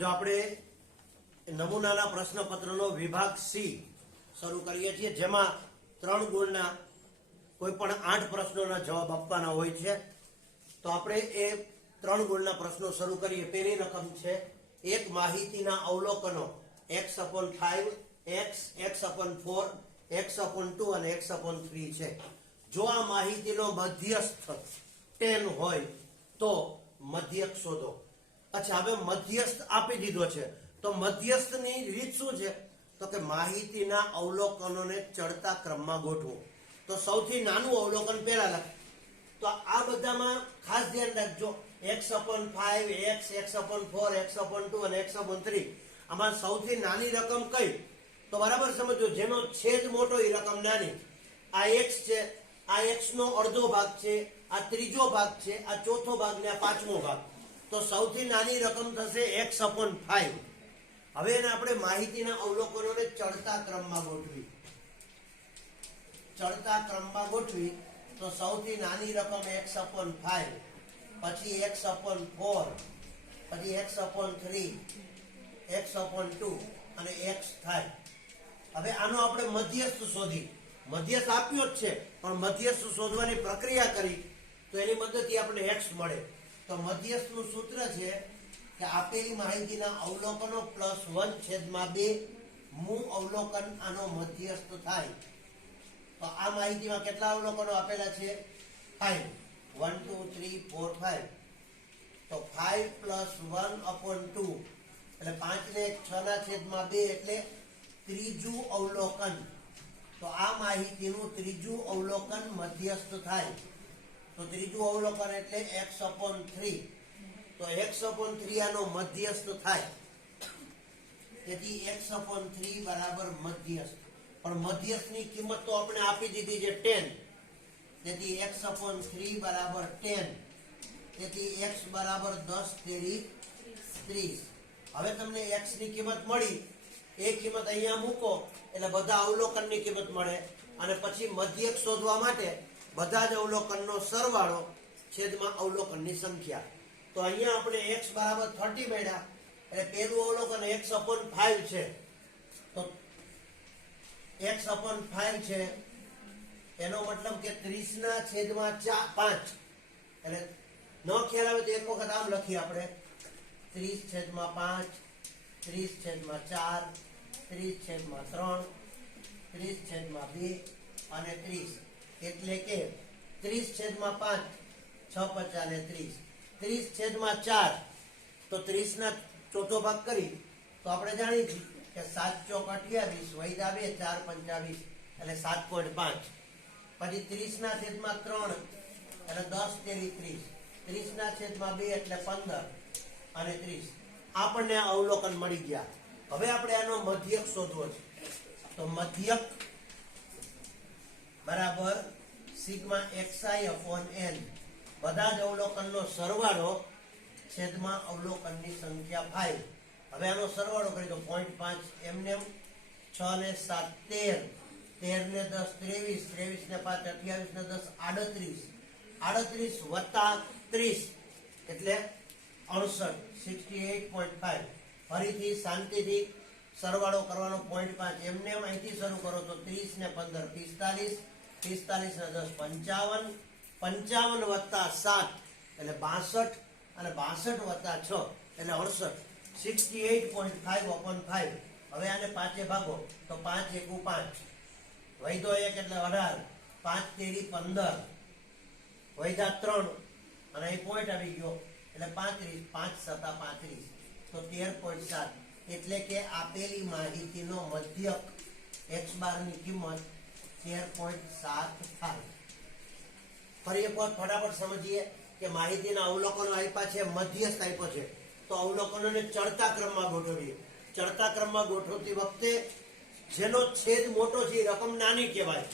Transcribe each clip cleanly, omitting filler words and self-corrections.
જો આપણે નમૂનાના પ્રશ્નપત્રનો વિભાગ સી શરૂ કરીએ છીએ, જેમાં 3 ગુણના કોઈ પણ 8 પ્રશ્નોના જવાબ આપવાના હોય છે. તો આપણે એ 3 ગુણના પ્રશ્નો શરૂ કરીએ. પહેલી રકમ છે એક માહિતીના અવલોકનો x/5, x, x/4, x/2 અને x/3 છે. જો આ માહિતીનો મધ્યસ્થ 10 હોય તો મધ્યક શોધો. અચ્છા, હવે મધ્યસ્થ આપી દીધો છે તો મધ્યસ્થની રીત શું છે? તો કે માહિતીના અવલોકનોને ચડતા ક્રમમાં ગોઠવો. તો સૌથી નાનું અવલોકન પહેલા લખ. તો આ બધામાં ખાસ ધ્યાન રાખજો, x/5, x, x/4, x/2 અને x/3 આમાં સૌથી નાની રકમ કઈ? તો બરાબર સમજો, જેનો છેદ મોટો એ રકમ નાની. આ x છે, આ x નો અડધો ભાગ છે, આ ત્રીજો ભાગ છે, આ ચોથો ભાગ ને આ પાંચમો ભાગ. તો સૌથી નાની રકમ થશે x/5. હવે એને આપણે માહિતીના અવલોકનોને ચડતા ક્રમમાં ગોઠવી. ચડતા ક્રમમાં ગોઠવી તો સૌથી નાની રકમ x/5, પછી x/4, પછી x/3, x/2 અને x થાય. હવે આનો આપણે મધ્યસ્થ શોધી. મધ્યસ્થ આપ્યો જ છે પણ મધ્યસ્થ શોધવાની પ્રક્રિયા કરી તો એની મદદથી આપણે x મળે. તો મધ્યસ્થનું સૂત્ર છે કે આપેલી માહિતીના અવલોકનો +1/2 મૂળ અવલોકન આનો મધ્યસ્થ થાય. તો આ માહિતીમાં કેટલા અવલોકનો આપેલા છે? 5. 1, 2, 3, 4, 5. તો 5 + 1/2 એટલે 5 ને 6/2 એટલે ત્રીજું અવલોકન. તો આ માહિતીનું ત્રીજું અવલોકન મધ્યસ્થ થાય. તો ત્રીજું અવલોકન એટલે x/3. તો x/3 આનો મધ્યસ્થ થાય. તેથી x/3 બરાબર મધ્યસ્થ. પણ મધ્યસ્થની કિંમત તો આપણે આપી દીધી છે 10. તેથી x/3 બરાબર 10. તેથી x બરાબર 10 * 30. હવે તમને x ની કિંમત મળી, એ કિંમત અહીંયા મૂકો એટલે બધા અવલોકનની કિંમત મળે. અને પછી મધ્યક શોધવા માટે બધા જ અવલોકનનો સરવાળો છેદમાં અવલોકનની સંખ્યા. તો અહીંયા આપણે x બરાબર 30 મળ્યા. એટલે પહેલું અવલોકન x/5 છે. તો x/5 છે એનો મતલબ કે 30/5. એટલે ન ખ્યાલ આવે તો એક વખત આમ લખીએ આપણે, 30/5, 30/4, 30/3, 30/2 અને 30. એટલે કે 30/5, 6 × 5 = 30. 30/4 તો 30 ના ચોથો ભાગ કરી તો આપણે જાણીએ છીએ કે 7 × 4 = 28, વૈધા 2, 4 × 5 એટલે 7.5. પછી 30/3 એટલે 10 * 30. 30/2 એટલે 15 અને 30. આપણને અવલોકન મળી ગયા. હવે આપણે આનો મધ્યક શોધવો છે. તો મધ્યક બરાબર σxi/n. બધા જ અવલોકનનો સરવાળો છેદમાં અવલોકનની સંખ્યા 5. હવે આનો સરવાળો કરી તો 0.5 એમને 6 ને 7 13, 13 ને 10 23, 23 ને 5 28 ને 10 38, 38 વત્તા 30 એટલે 68, 68.5. ફરીથી શાંતિથી સરવાળો કરવાનો 0.5 એમને અહીંથી શરૂ કરો તો 30 ને 15 45, 45 ને 10 55, 55 વત્તા 7 એટલે 62 અને 62 વત્તા 6 એટલે 68. 68.5/5. હવે આને 5 ભાગો તો 5 × 1 = 5, વૈધો 1 એટલે 18, 5 તેરી 15, વૈધા 3 અને અહીં પોઈન્ટ આવી ગયો એટલે 35, 5 × 7 = 35. તો 13.7. એટલે કે આપેલી માહિતીનો મધ્યક x બાર ની કિંમત 13.7 થાય. ફરી એક વખત ફટાફટ સમજીએ કે માહિતીના અવલોકનો આપ્યા છે, મધ્યસ્થ આપ્યો છે. તો અવલોકનોને ચડતા ક્રમમાં ગોઠવીએ. ચડતા ક્રમમાં ગોઠવતી વખતે જેનો છેદ મોટો છે એ રકમ નાની કહેવાય.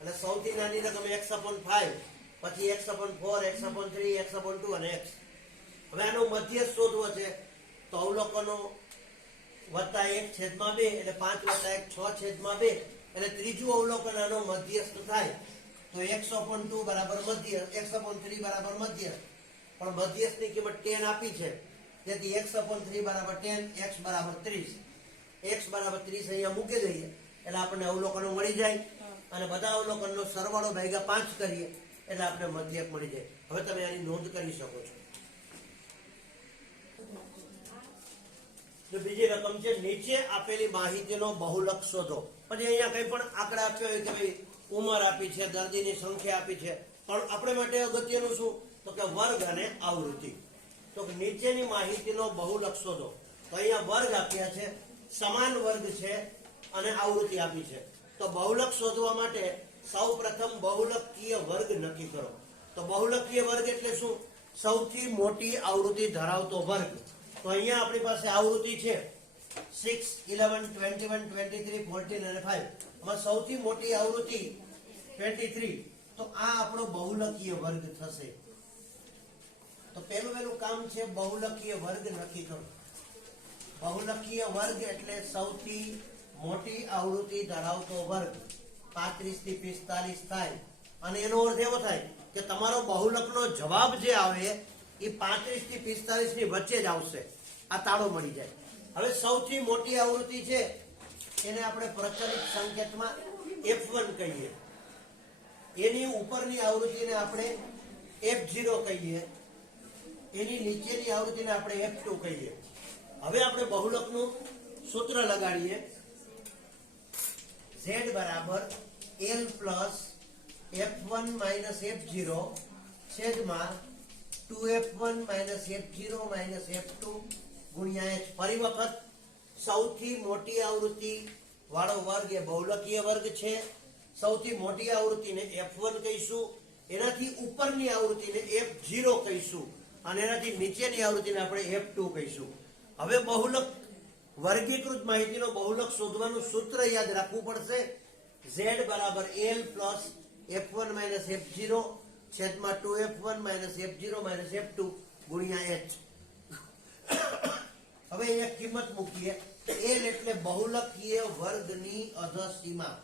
અને સૌથી નાની રકમ x/5, પછી x/4, x/3, x/2 અને x. હવે આનો મધ્યસ્થ શોધવો છે. તો અવલોકનો વત્તા 1/2 એટલે 5 વત્તા 1 6/2 એટલે ત્રીજું અવલોકન આનો મધ્યસ્થ થાય. તો x/2 બરાબર મધ્યસ્થ, x/3 બરાબર મધ્યસ્થ. પણ મધ્યસ્થની કિંમત 10 આપી છે જેથી x/3 બરાબર 10, x બરાબર 30. x બરાબર 30 અહીંયા મૂકી દઈએ એટલે આપણને અવલોકનો મળી જાય અને બધા અવલોકનનો સરવાળો ભાગ્યા 5 કરીએ એટલે આપણે મધ્યક મળી જાય. હવે તમે આની નોંધ કરી શકો છો. બીજી રકમ છે નીચે આપેલી માહિતીનો બહુલક શોધો. પછી અહીંયા કઈ પણ આંકડા આપ્યો હોય કે ભાઈ ઉંમર આપી છે, દર્દીની સંખ્યા આપી છે, પણ આપણે માટે અગત્યનું શું તો કે વર્ગ અને આવૃત્તિ. તો કે નીચેની માહિતીનો બહુલક શોધો. તો અહીંયા વર્ગ આપ્યા છે, સમાન વર્ગ છે અને આવૃત્તિ આપી છે. તો બહુલક શોધવા માટે સૌપ્રથમ બહુલકીય વર્ગ નક્કી કરો. તો બહુલકીય વર્ગ એટલે શું? સૌથી મોટી આવૃત્તિ ધરાવતો વર્ગ. તો અહીંયા આપણી પાસે આવૃત્તિ છે 6, 11, 21, 23, 14 અને 5. આમાં સૌથી મોટી આવૃત્તિ 23. તો આ આપણો બહુલકીય વર્ગ થશે. તો પહેલું કામ છે બહુલકીય વર્ગ નક્કી કરો. બહુલકીય વર્ગ એટલે સૌથી મોટી આવૃત્તિ ધરાવતો વર્ગ. 35 થી 45 થાય અને એનો અર્થ એવો થાય કે તમારો બહુલકનો જવાબ જે આવે એ 35 થી 45 ની વચ્ચે જ આવશે. આ તાળો મળી જાય. હવે સૌથી મોટી આવૃત્તિ છે એને આપણે પ્રચલિત સંકેતમાં F1 કહીએ. એની ઉપરની આવૃત્તિને આપણે F0 કહીએ. એની નીચેની આવૃત્તિને આપણે F2 કહીએ. હવે આપણે બહુલકનું સૂત્ર લગાડીએ. Z બરાબર L plus F1 minus F0 છેદમાં 2F1 minus F0 minus F2 ગુણ્યા H. ફરી વખત સૌથી મોટી આવૃત્તિ વાળો વર્ગ એ બહુલકીય વર્ગ છે. સૌથી મોટી આવૃત્તિને F1 કહીશું, એનાથી ઉપરની આવૃત્તિને F0 કહીશું અને એનાથી નીચેની આવૃત્તિને આપણે F2 કહીશું. હવે બહુલક વર્ગીકૃત માહિતીનો બહુલક શોધવાનું સૂત્ર યાદ રાખવું પડશે. Z બરાબર L plus F1 minus F0 છેદમાં 2F1 minus F0 minus F2 ગુણ્યા H. હવે અહીંયા કિંમત મૂકીએ. L એટલે બહુલકીય વર્ગની અધસીમા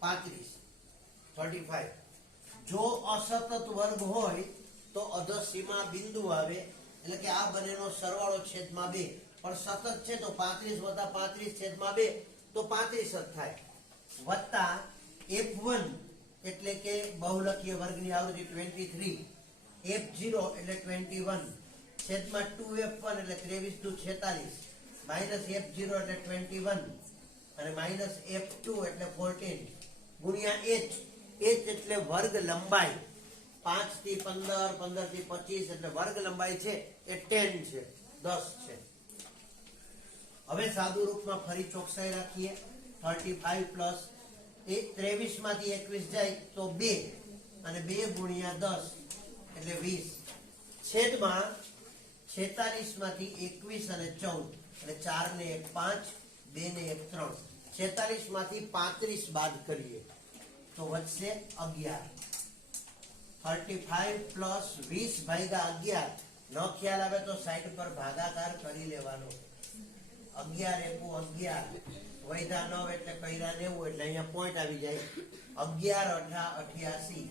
35. જો અસતત વર્ગ હોય તો અધસીમા બિંદુ આવે એટલે કે આ બંનેનો સરવાળો છેદમાં 2. પણ સતત છે તો 35 વત્તા 35 છેદમાં 2 તો 35 જ થાય. વત્તા F1 એટલે કે બહુલકીય વર્ગની આવૃત્તિ 23, F0 એટલે 21 છેદમાં 2F1 એટલે 23 દુ 46 માઇનસ F0 એટલે 21 અને માઇનસ F2 એટલે 14 ગુણ્યા H. H એટલે વર્ગ લંબાઈ. 5 થી 15, 15 થી 25 એટલે વર્ગ લંબાઈ છે એ 10 છે, 10 છે. હવે સાદુ રૂપમાં ફરી ચોકસાઈ રાખીએ. 35 પ્લસ 23 માંથી 21 જાય તો 2 અને 2 ગુણ્યા 10 એટલે 20 છેદમાં 46 માંથી 21 અને 14 એટલે 4 ને 1 5, 2 ને 1 3. 46 માંથી 35 બાદ કરીએ તો વધશે 11. 35 પ્લસ 20 ભાગ્યા 11. ન ખ્યાલ આવે તો સાઈડ પર ભાગાકાર કરી લેવાનો. 11 એકુ 11 વૈધા 9 એટલે કૈરા 90 એટલે અહીંયા પોઈન્ટ આવી જાય. 11 8 88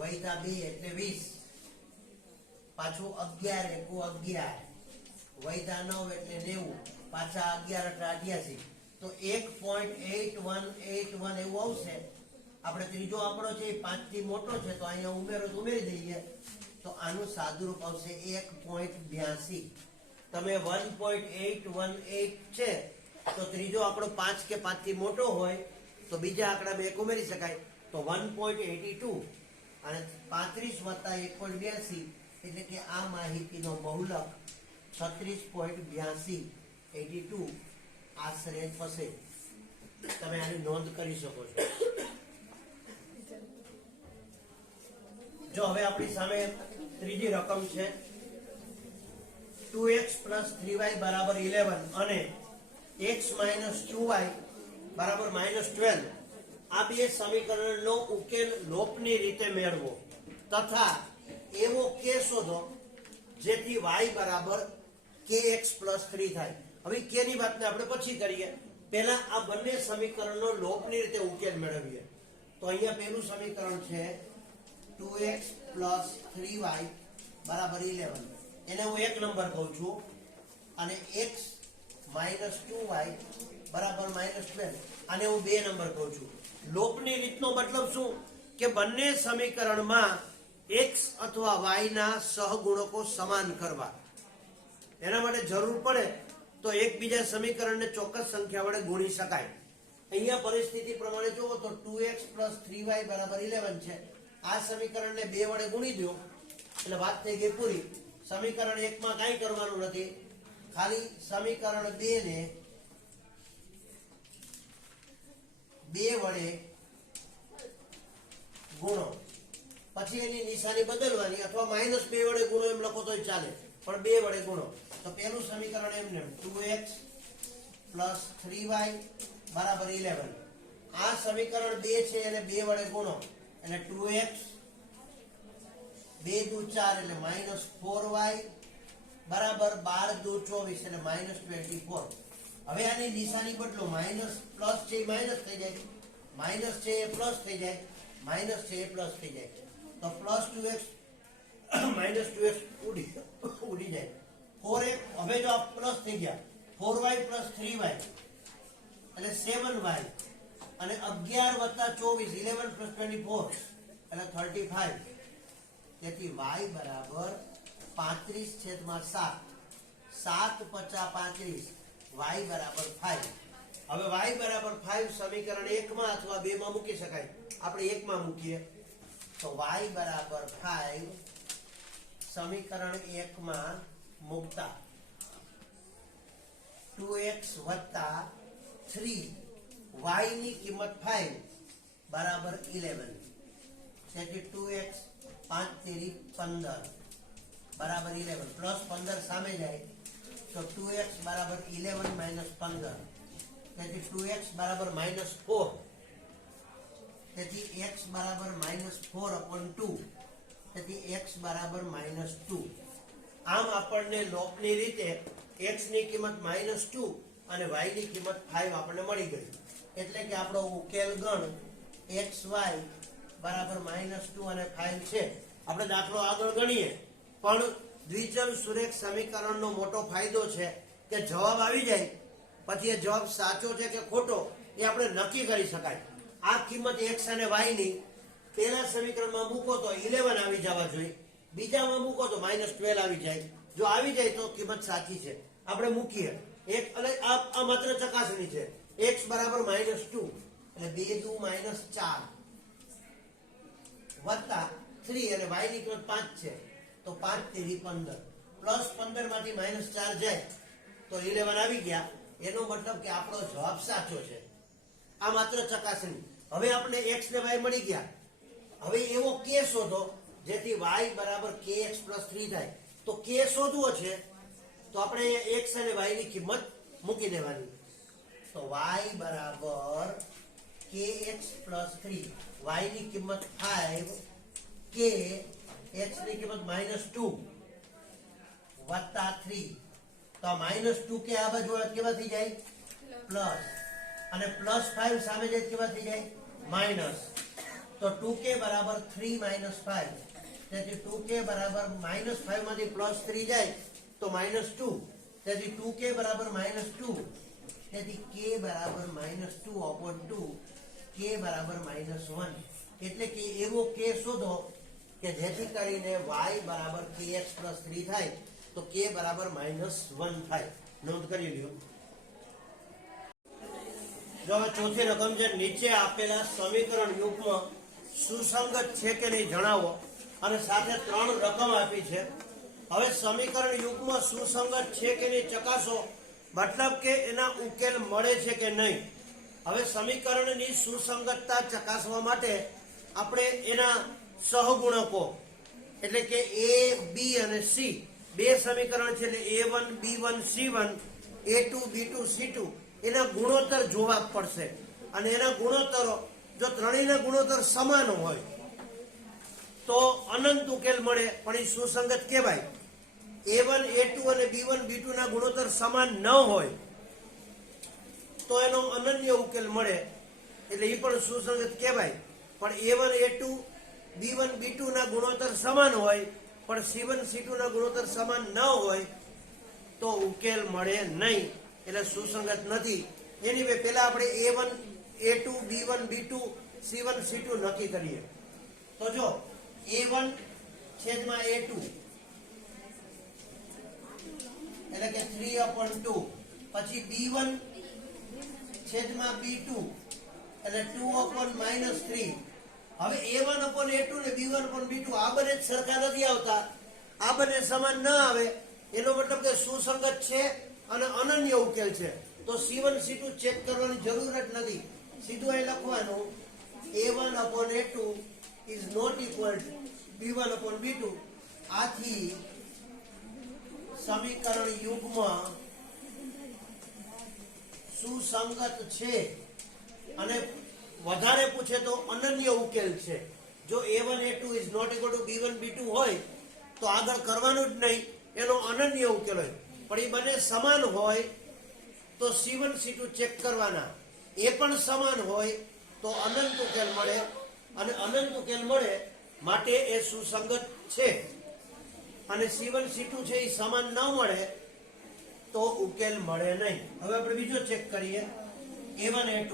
વૈધા 2 એટલે 20 પાછું 11 એકુ 11 વૈધા 9 એટલે 90 પાછા 11 88 તો 1.8181 એવું આવશે. આપણે ત્રીજો આંકડો છે 5 થી મોટો છે તો અહીંયા ઉમેરી દઈએ તો આનું સાદુરૂપ આવશે 1.82. તમે 1.818 છે તો ત્રીજો આંકડો 5 કે 5 થી મોટો હોય તો બીજા આંકડામાં 1 ઉમેરી શકાય તો 1.82 અને 35 વત્તા 1.82 એટલે કે આ માહિતીનો બહુલક 36.82 82 આશરે થશે. તમે આની નોંધ કરી શકો છો. જો હવે આપણી સામે ત્રીજી રકમ છે 2x plus 3y બરાબર 11 અને x minus 2y બરાબર -12. આ બે સમીકરણનો ઉકેલ લોપની રીતે મેળવો તથા એવો કે શોધો જેથી y બરાબર kx plus 3 થાય. હવે k ની વાતને આપણે પછી કરીએ. પહેલા આ બંને સમીકરણનો લોપની રીતે ઉકેલ મેળવીએ. તો અહીંયા પહેલું સમીકરણ છે 2x plus 3y બરાબર 11. એને હું 1 નંબર કહું છું અને x માઇનસ 2y બરાબર -12 આને હું 2 નંબર કહું છું. લોપની રીતનો મતલબ શું કે બંને સમીકરણમાં x અથવા y ના સહગુણકો સમાન કરવા. એના માટે જરૂર પડે તો એકબીજા સમીકરણને ચોક્કસ સંખ્યા વડે ગુણી શકાય. અહીંયા પરિસ્થિતિ પ્રમાણે જુઓ તો 2x + 3y બરાબર 11 છે. આ સમીકરણને 2 વડે ગુણી દો એટલે વાત થઈ ગઈ પૂરી. સમીકરણ 1 માં કાંઈ કરવાનું નથી, ખાલી સમીકરણ 2 ને 2 વડે ગુણો, પછી એની નિશાની બદલવાની અથવા -2 વડે ગુણો એમ લખો તોય ચાલે, પણ 2 વડે ગુણો. તો પહેલું સમીકરણ એમને 2x + 3y બરાબર 11. આ સમીકરણ 2 છે એને 2 વડે ગુણો એટલે 2x 2 દુ 4 એટલે -4y બરાબર 12 દુ 24 એટલે -24. હવે આની નિશાની બદલો, માઇનસ પ્લસ છે માઇનસ થઈ જાય, માઇનસ છે એ પ્લસ થઈ જાય, માઇનસ છે એ પ્લસ થઈ જાય. તો +2x -2x ઉડી જાય. 4x હવે જો આ પ્લસ થઈ ગયા, 4y + 3y એટલે 7y અને 11 + 24 11 + 24 એટલે 35. તેથી y બરાબર 35/7 7 × 35 y બરાબર 5. હવે y બરાબર 5 સમીકરણ 1 માં અથવા 2 માં મૂકી શકાય. આપણે 1 માં મૂકીએ તો y બરાબર 5 સમીકરણ 1 માં મૂકતા 2x + 3 y ની કિંમત 5 બરાબર 11. તેથી 2x 5 તેરી 15 બરાબર 11 પ્લસ 15 સામે જાય તો 2x બરાબર 11 - 15. તેથી 2x બરાબર -4. તેથી x બરાબર -4/2. તેથી x બરાબર -2. આમ આપણને લોપની રીતે x ની કિંમત -2 અને y ની કિંમત 5 આપણને મળી ગઈ. એટલે કે આપણો ઉકેલ ગણ xy બરાબર -2 અને 5 છે. આપણે દાખલો આગળ ગણીએ, પણ દ્વિચલ સુરેખ સમીકરણનો મોટો ફાયદો છે કે જવાબ આવી જાય પછી એ જવાબ સાચો છે કે ખોટો એ આપણે નક્કી કરી શકાય. આ કિંમત x અને y ની પહેલા સમીકરણમાં મૂકો તો 11 આવી જવા જોઈએ, બીજામાં મૂકો તો -12 આવી જાય. જો આવી જાય તો કિંમત સાચી છે. આપણે મૂકીએ એક અને આ માત્ર ચકાસણી છે. x બરાબર -2 એટલે 2 દુ -4 વત્તા 3 અને y ની કિંમત 5 છે તો 5 તેરી 15 પ્લસ 15 માંથી -4 જાય તો 11 આવી ગયા. એનો મતલબ કે આપણો જવાબ સાચો છે. આ માત્ર ચકાસણી. હવે આપણે x ને y મળી ગયા. હવે એવો k શોધો જેથી y બરાબર kx + 3 થાય. તો k શોધવો છે તો આપણે x અને y ની કિંમત મૂકી દેવાની. તો y બરાબર kx + 3, y ની કિંમત 5, k x ની કિંમત -2 વત્તા 3. તો -2 કે આ બાજુ કેવા થઈ જાય પ્લસ, અને +5 સામે જાય કેવા થઈ જાય માઈનસ. તો 2k બરાબર 3 - 5. તેથી 2k બરાબર -5 માંથી +3 જાય તો -2. તેથી 2k બરાબર -2. તેથી k બરાબર -2/2, k બરાબર -1. એટલે કે એવો k શોધો કે જેથી કરીને y બરાબર kx + 3 થાય તો k બરાબર -1 થાય. નોંધ કરી લ્યો. જો હવે ચોથી રકમ છે, નીચે આપેલા સમીકરણ યુગ્મ સુસંગત છે કે નહીં જણાવો, અને સાથે 3 રકમ આપી છે. હવે સમીકરણ યુગ્મ સુસંગત છે કે નહીં ચકાસો, મતલબ કે એના ઉકેલ મળે છે કે નહીં. હવે સમીકરણની સુસંગતતા ચકાસવા માટે આપણે એના સહગુણકો એટલે કે a b અને c બે સમીકરણ છે એટલે a1 b1 c1 a2 b2 c2 એના ગુણોત્તર જોવા પડશે. અને એના ગુણોત્તરો જો ત્રણેયના ગુણોત્તર સમાન હોય તો અનંત ઉકેલ મળે, પણ એ સુસંગત કહેવાય. a1 a2 અને b1 b2 ના ગુણોત્તર સમાન ન હોય તો એનો અનન્ય ઉકેલ મળે, એટલે એ પણ સુસંગત કહેવાય. પણ a1 a2 b1 b2 ના ગુણોત્તર સમાન હોય પણ C1 C2 ના ગુણોત્તર સમાન ન હોય તો ઉકેલ મળે નહીં, એટલે સુસંગત નથી. એની પહેલા આપણે A1 A2 B1 B2 C1 C2 નક્કી કરીએ. તો જો A1 છેદમાં A2 એટલે કે 3/2, પછી B1 છેદમાં B2 એટલે 2/-3. હવે A1/A2 ને B1/B2 આ બંને સરખા નથી આવતા, આ બંને સમાન ન આવે, એનો મતલબ કે સુસંગત છે અને અનન્ય ઉકેલ છે. તો C1 C2 ચેક કરવાની જરૂર જ નથી, સીધું અહીં લખવાનું A1/A2 is not equal to B1/B2. આથી સમીકરણ યુગ્મ સુસંગત છે, અને વધારે પૂછે તો અનન્ય ઉકેલ છે. જો A1 A2 is not equal to B1 B2 હોય તો આગળ કરવાનું જ નહીં, એનો અનન્ય ઉકેલ હોય. પણ એ બંને સમાન હોય તો C1 C2 ચેક કરવાના, એ પણ સમાન હોય તો અનંત ઉકેલ મળે, અને અનંત ઉકેલ મળે માટે એ સુસંગત છે. અને C1 C2 છે એ સમાન ન મળે તો ઉકેલ મળે નહીં. હવે આપણે બીજો ચેક કરીએ. A1 A2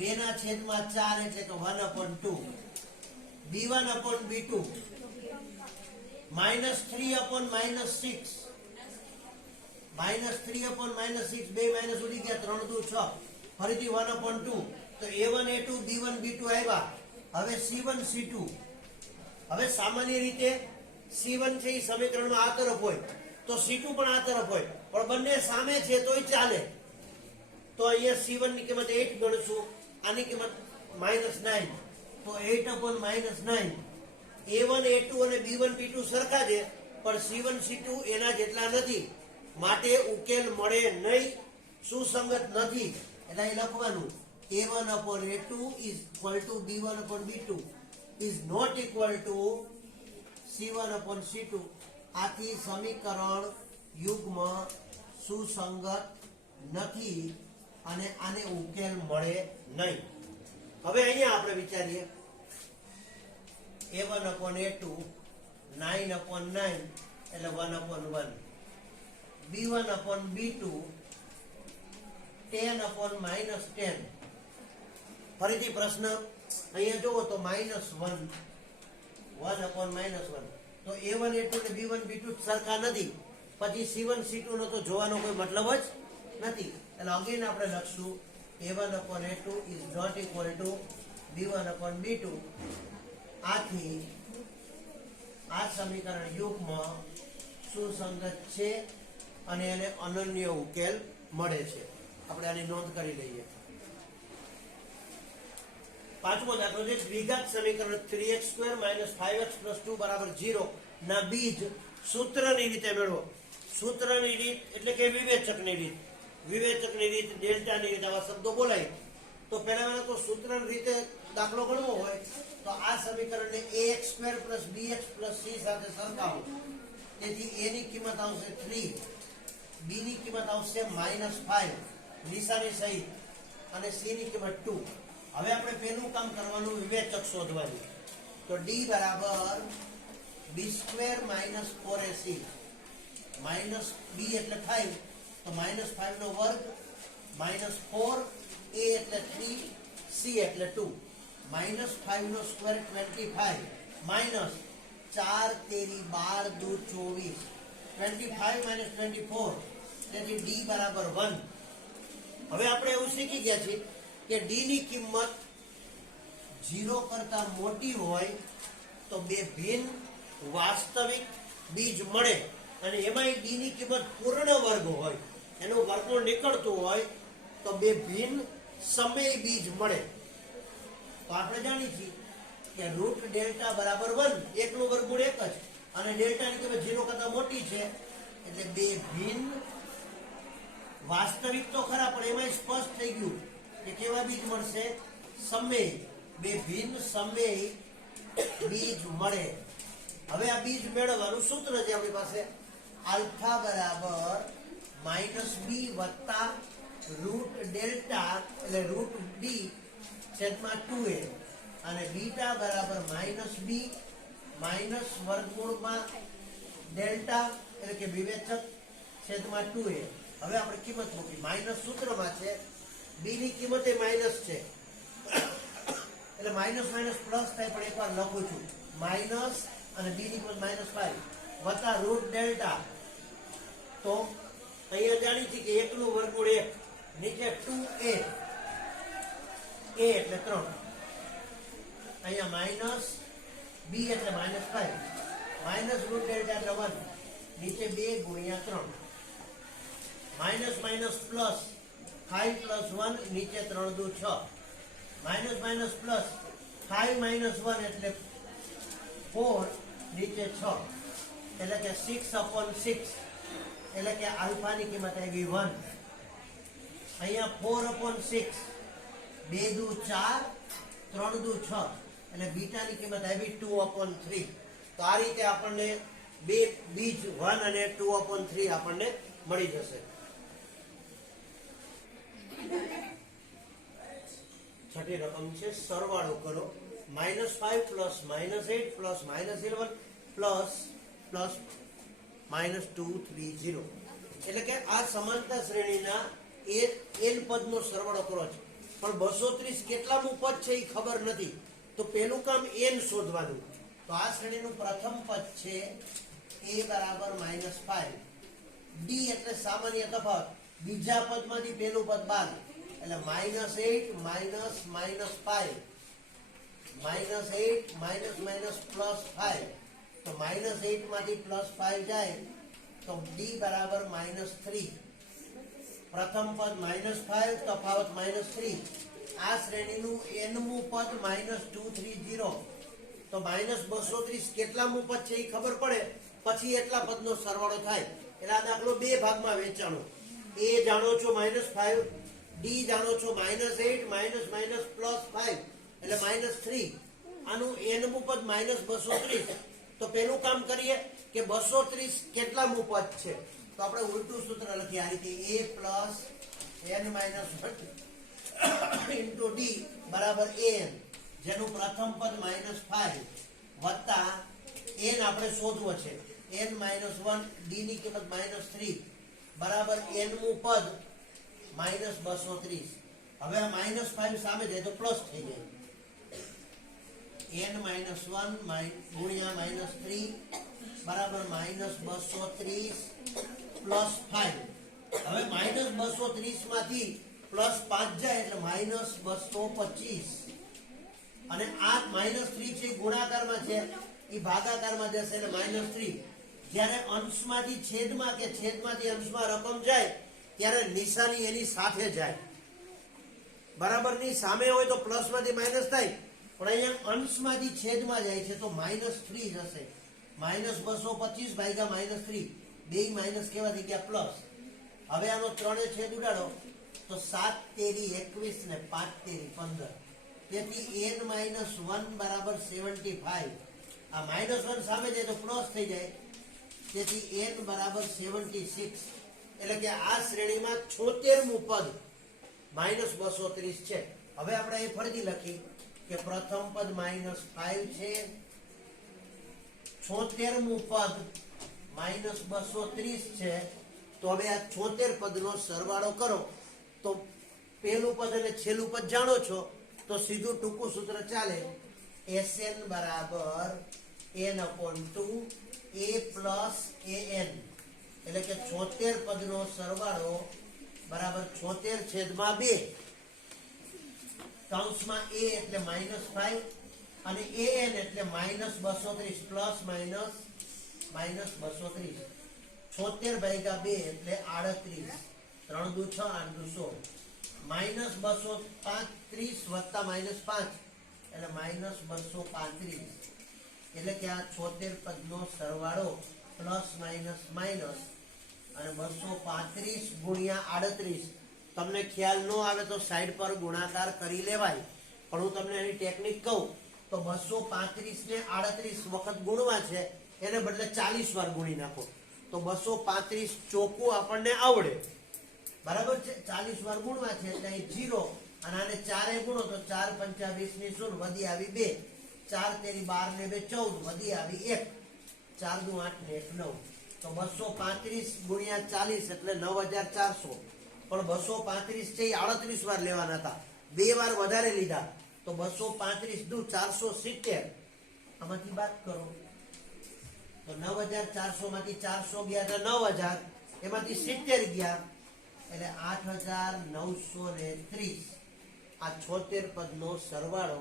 2/4 એટલે કે 1/2. B1/B2 -3/-6 -3/-6, બે માઇનસ ઉડી ગયા, 3 દુ 6, ફરીથી 1/2. તો A1 A2 B1 B2 આવ્યા. હવે C1 C2, હવે સામાન્ય રીતે C1 છે એ સમીકરણમાં આ તરફ હોય તો C2 પણ આ તરફ હોય, પણ બંને સામે છે તોય ચાલે. તો અહીંયા C1 ની કિંમત 8 ગણશું, આની કિંમત -9, તો 8/-9. A1 A2 અને B1 B2 સરખા છે, પણ C1 C2 એના જેટલા નથી, માટે ઉકેલ મળે નહીં, સુસંગત નથી. એટલે અહીં લખવાનું A1/A2 is equal to B1/B2 is not equal to C1/C2. આથી સમીકરણ યુગ્મ સુસંગત નથી અને આને ઉકેલ મળે નહીં. હવે અહીંયા આપણે વિચારીએ A1/A2 9/9 એટલે 1/1. B1/B2 10/-10. ફરીથી પ્રશ્ન અહીંયા જોવો તો -1 1/-1. તો A1 A2 ને B1 B2 સરખા નથી, પછી C1 C2 નો તો જોવાનો કોઈ મતલબ જ નથી. એટલે અગેન આપણે લખશું A1/A2 is not equal to B1/B2. આથી આ સમીકરણ યુગ્મ સુસંગત છે અને એને અનન્ય ઉકેલ મળે છે. આપણે આની નોંધ કરી લઈએ. પાંચમો દાખલો છે. દ્વિઘાત સમીકરણ 3x² - 5x + 2 = 0 ના બીજ સૂત્રની રીતે મેળવો. સૂત્રની રીત એટલે કે વિવેચકની રીત. વિવેચકની રીત, ડેલ્ટાની રીત, આવા શબ્દો બોલાય. તો પહેલા તો સૂત્રની રીતે દાખલો ગણવો હોય તો આ સમીકરણને ax² + bx + c સાથે સરખાવો. તેથી a ની કિંમત આવશે 3, b ની કિંમત આવશે -5 નિશાની સહિત, અને c ની કિંમત 2. હવે આપણે પહેલું કામ કરવાનું વિવેચક શોધવાનું. તો d બરાબર b² - 4ac, -b એટલે 5, તો -5 નો વર્ગ, -4, a એટલે 3, c એટલે 2, -5 નો સ્ક્વેર 25, -4 તેરી 12 દુ 24, 25 - 24, તેથી d બરાબર 1. હવે આપણે એવું શીખી ગયા છીએ કે d ની કિંમત 0 કરતા મોટી હોય તો બે ભિન્ન વાસ્તવિક બીજ મળે, અને એમાંય d ની કિંમત પૂર્ણ વર્ગ હોય, એનું વર્ગમૂળ નીકળતું હોય તો બે ભિન્ન સમય બીજ મળે. તો આપણે જાણીએ છીએ કે રૂટ ડેલ્ટા બરાબર 1, એકનું વર્ગમૂળ 1 જ, અને ડેલ્ટાની કિંમત 0 કરતા મોટી છે, એટલે બે ભિન્ન વાસ્તવિક તો ખરા પણ એમાં સ્પષ્ટ થઈ ગયું કે કેવા બીજ મળશે, સમય, બે ભિન્ન સમય બીજ મળે. હવે આ બીજ મેળવવાનું સૂત્ર છે આપણી પાસે, આલ્ફા બરાબર -b વત્તા રૂટ ડેલ્ટા એટલે રૂટ d છેદમાં 2a, અને બીટા બરાબર -b માઇનસ વર્ગમૂળમાં ડેલ્ટા એટલે કે વિવેચક છેદમાં 2a. હવે આપણે કિંમત મૂકી. માઇનસ સૂત્રમાં છે, b ની કિંમત એ માઇનસ છે એટલે માઇનસ માઇનસ પ્લસ થાય, પણ એકવાર લખું છું માઇનસ અને b ની કિંમત -5 વત્તા રૂટ ડેલ્ટા. તો અહીંયા જાણી છે કે 1 નું વર્ગમૂળ 1, નીચે 2a, a એટલે 3, અહીંયા માઇનસ b એટલે -5, માઇનસ રૂટ ડેલ્ટા એટલે 1, નીચે 2 ગુણ્યા 3, માઇનસ માઇનસ પ્લસ 5 પ્લસ 1, નીચે 3 દુ 6, માઇનસ માઇનસ પ્લસ 5 માઇનસ 1 એટલે 4, નીચે 6, એટલે કે 6/6, એટલે કે આલ્ફાની કિંમત આવી 1. અહીંયા 4/6, 2 દુ 4, 3 દુ 6, એટલે બીટાની કિંમત આવી 2/3. તો આ રીતે આપણને બે બીજ 1 અને 2/3 આપણને મળી જશે. છઠ્ઠી રકમ છે સરવાળો કરો. -5 પ્લસ -8 પ્લસ -11 પ્લસ પ્લસ -230. એટલે કે આ સમાનતા શ્રેણીના n પદનો સરવાળો કરો છે, પણ 230 કેટલામું પદ છે એ ખબર નથી. તો પેલું કામ n શોધવાનું. તો આ શ્રેણીનું પ્રથમ પદ છે a બરાબર -5. d એટલે સામાન્ય તફાવત, બીજા પદમાંથી પેલું પદ બાદ, એટલે -8 માઇનસ -5, -8 માઇનસ માઇનસ પ્લસ 5. તો -8 માંથી +5 જાય તો d બરાબર -3. પ્રથમ પદ -5, તફાવત -3. આ શ્રેણીનું nમું પદ -230. તો -230 કેટલામું પદ છે એ ખબર પડે પછી એટલા પદનો સરવાળો થાય. એટલે આ દાખલો બે ભાગમાં વહેંચાણો. a જાણો છો -5, d જાણો છો -8 માઇનસ માઇનસ +5 એટલે -3. આનું nમું પદ -230. તો પેલું કામ કરીએ કે 230 કેટલામું પદ છે. તો આપણે ઉલટું સૂત્ર લખીએ આ રીતે, a plus n minus 1 into d બરાબર an, જેનું પ્રથમ પદ -5 વત્તા n આપણે શોધવો છે n -1, d ની કિંમત -3 બરાબર n મું પદ -230. હવે આ -5 સામે જાય તો પ્લસ થઈ જાય, n -1 ગુણ્યા -3 બરાબર -230 પ્લસ 5. હવે -230 માંથી +5 જાય એટલે -225. અને આ -3 છે ગુણાકારમાં છે, એ ભાગાકારમાં જશે એટલે -3. જ્યારે અંશમાંથી છેદમાં કે છેદમાંથી અંશમાં રકમ જાય ત્યારે નિશાની એની સાથે જાય. બરાબરની સામે હોય તો પ્લસમાંથી માઇનસ થાય, પણ અહીંયા અંશમાંથી છેદમાં જાય છે તો -3 જશે. -225 ભાગ્યા -3, બે માઇનસ કેવા થઈ ગયા પ્લસ. હવે આનો 3 છેદ ઉડાડો તો 7 તેરી 21 ને 5 તેરી 15. તેથી n -1 બરાબર 75. આ -1 સામે જાય તો પ્લસ થઈ જાય, તેથી n બરાબર 76. એટલે કે આ શ્રેણીમાં 76મું પદ -230 છે. હવે આપણે અહીં ફરીથી લખી કે પ્રથમ પદ -5 છે, 76મું પદ -230 છે. તો હવે આ 76 પદનો સરવાળો કરો. તો પહેલું પદ અને છેલ્લું પદ જાણો છો તો સીધું ટૂંકું સૂત્ર ચાલે, Sn બરાબર n/2 a પ્લસ an. એટલે કે 76 પદનો સરવાળો બરાબર 76/2. કૌંસમાં a એટલે -5 અને an એટલે -230 પ્લસ માઇનસ -230. 76 ભાગ્યા 2 એટલે 38, 3 દુ 6, 8 દુ 16, -235 વત્તા -5 એટલે -235. એટલે કે આ 76 પદનો સરવાળો પ્લસ માઇનસ માઇનસ અને 235 ગુણ્યા 38. તમને ખ્યાલ ન આવે તો સાઈડ પર ગુણાકાર કરી લેવાય, પણ હું તમને એની ટેકનિક કહું તો 235 ને 38 વખત ગુણવા છે, એને બદલે 40 વાર ગુણી નાખો તો 235 ચોખ્ખું આપણને આવડે. બરાબર છે, 40 વાર ગુણવા છે એટલે અહીં 0 અને આને 4 ગુણો તો 4 × 5 = 20 ની શૂન્ય વધી આવી 2, 4 તેરી 12 ને 2 14 વધી આવી 1 4 દુ 8 ને 1 9 તો 235 ગુણ્યા 40 એટલે 9400 પણ 235 છે એ 38 વાર લેવાના હતા, 2 વાર વધારે લીધા તો 235 દુ 470 આમાંથી બાદ કરો તો 9400 માંથી 400 ગયા તો 9000 એમાંથી 70 ગયા એટલે 8930 આ 76 પદનો સરવાળો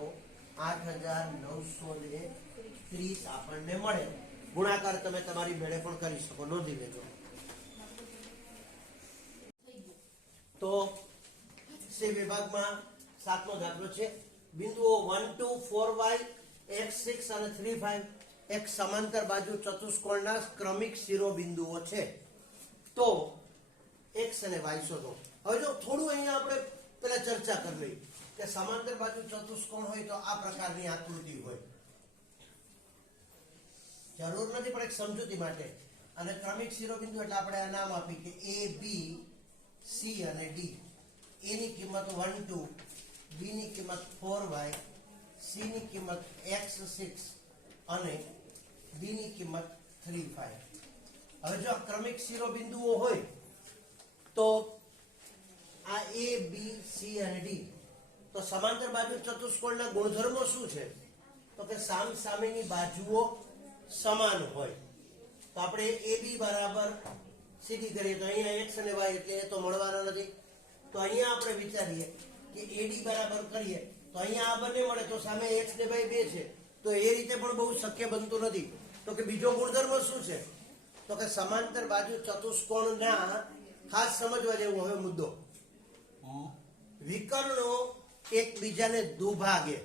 8930 આપણને મળે. ગુણાકાર તમે તમારી મેળે પણ કરી શકો, નોંધી લેજો. તો સી વિભાગમાં 7મો દાખલો છે. બિંદુઓ 1 2 4y x6 અને 3 5 એક સમાંતર બાજુ ચતુષ્કોણના ક્રમિક શિરોબિંદુઓ છે. તો x અને y શોધો. હવે જો થોડું અહીંયા આપણે પહેલા ચર્ચા કરી લઈએ કે સમાંતર બાજુ ચતુષ્કોણ હોય તો આ પ્રકારની આકૃતિ હોય, જરૂર નથી પણ એક સમજૂતી માટે. અને ક્રમિક શિરોબિંદુ એટલે આપણે આ નામ આપી કે a b c અને d. a ની કિંમત 1 2, b ની કિંમત 4y, c ની કિંમત x6 અને d ની કિંમત 3 5. હવે જો ક્રમિક શિરોબિંદુઓ હોય તો આ a b c અને d તો સમાંતર બાજુ ચતુષ્કોણના ગુણધર્મો શું છે? તો કે સામસામેની બાજુઓ સમાન હોય. તો આપણે AB બરાબર સીધી કરીએ તો અહીંયા x અને y એટલે એ તો મળવાના નથી. તો અહીંયા આપણે વિચારીએ કે AD બરાબર કરીએ તો અહીંયા આ બંને મળે તો સામે x ને y 2 છે, તો એ રીતે પણ બહુ શક્ય બનતું નથી. તો કે બીજો ગુણધર્મ શું છે? તો કે સમાંતર બાજુ ચતુષ્કોણના ખાસ સમજવા જેવો હવે મુદ્દો, વિકર્ણો એકબીજાને દુભાગે.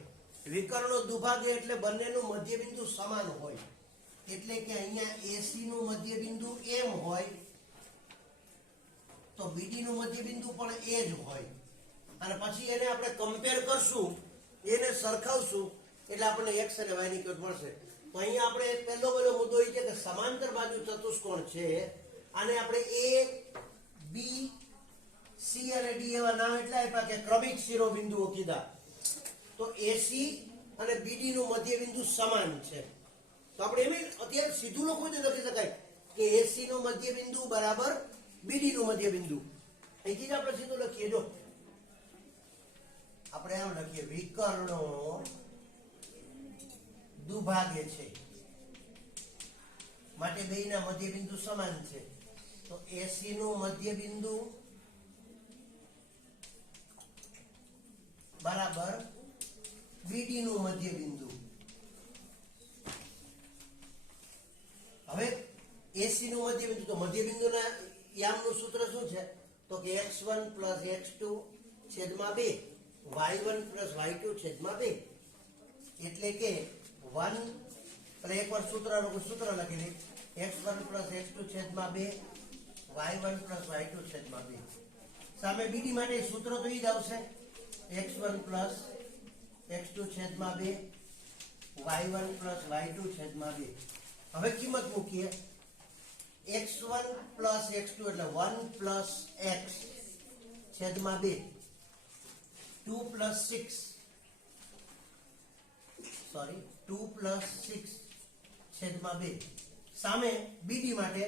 વિકર્ણો દુભાગે એટલે બંનેનું મધ્યબિંદુ સમાન હોય. એટલે કે અહીંયા AC નું મધ્યબિંદુ M હોય તો BD નું મધ્યબિંદુ પણ એ જ હોય. અને પછી એને આપણે કમ્પેર કરશું, એને સરખાવશું એટલે આપણને x અને y ની કિંમત મળશે. તો અહીંયા આપણે પહેલો મુદ્દો એ છે કે સમાંતર બાજુ ચતુષ્કોણ છે અને આપણે A B C અને D એવા નામ એટલે આપ્યા કે ક્રમિક શિરોબિંદુઓ કીધા. તો AC અને BD નું મધ્યબિંદુ સમાન છે. તો આપણે એમ અત્યારે સીધું લખવું જ લખી શકાય કે AC નું મધ્યબિંદુ બરાબર BD નું મધ્યબિંદુ. અહીંથી જ આપણે સીધું લખીએ. જો આપણે આમ લખીએ, વિકર્ણો દુભાગે છે માટે બેયના મધ્યબિંદુ સમાન છે. તો AC નું મધ્યબિંદુ બરાબર BD નું મધ્યબિંદુ. હવે AC નું મધ્યબિંદુ, તો મધ્યબિંદુના યામનું સૂત્ર શું છે? તો કે x1 + x2 છેદમાં 2 y1 + y2 છેદમાં 2. એટલે કે 1 એટલે એકવાર સૂત્ર લખી દે, x1 + x2 છેદમાં 2 y1 + y2 છેદમાં 2. સામે BD માટે સૂત્ર તો ઈ જ આવશે, x1 + x2 છેદમાં 2 y1 + y2 છેદમાં 2. હવે કિંમત મૂકીએ, x1 + x2 એટલે 1 + x છેદમાં 2, 2 + 6 છેદમાં 2. સામે BD માટે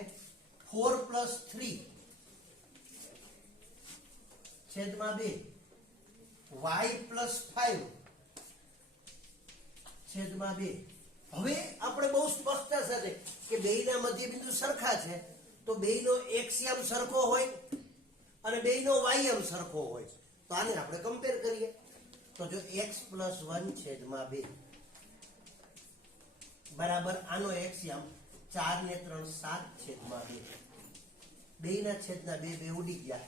4 + 3 છેદમાં 2, y + 5 છેદમાં 2. હવે આપણે બહુ સ્પષ્ટતા સાથે કે બેયના મધ્યબિંદુ સરખા છે તો બેયનો x યામ સરખો હોય અને બેયનો y યામ સરખો હોય. તો આને આપણે કમ્પેર કરીએ તો જો x + 1 છેદમાં 2 બરાબર આનો x યામ 4 ને 3 7 છેદમાં 2. બેયના છેદના 2 ઉડી ગયા.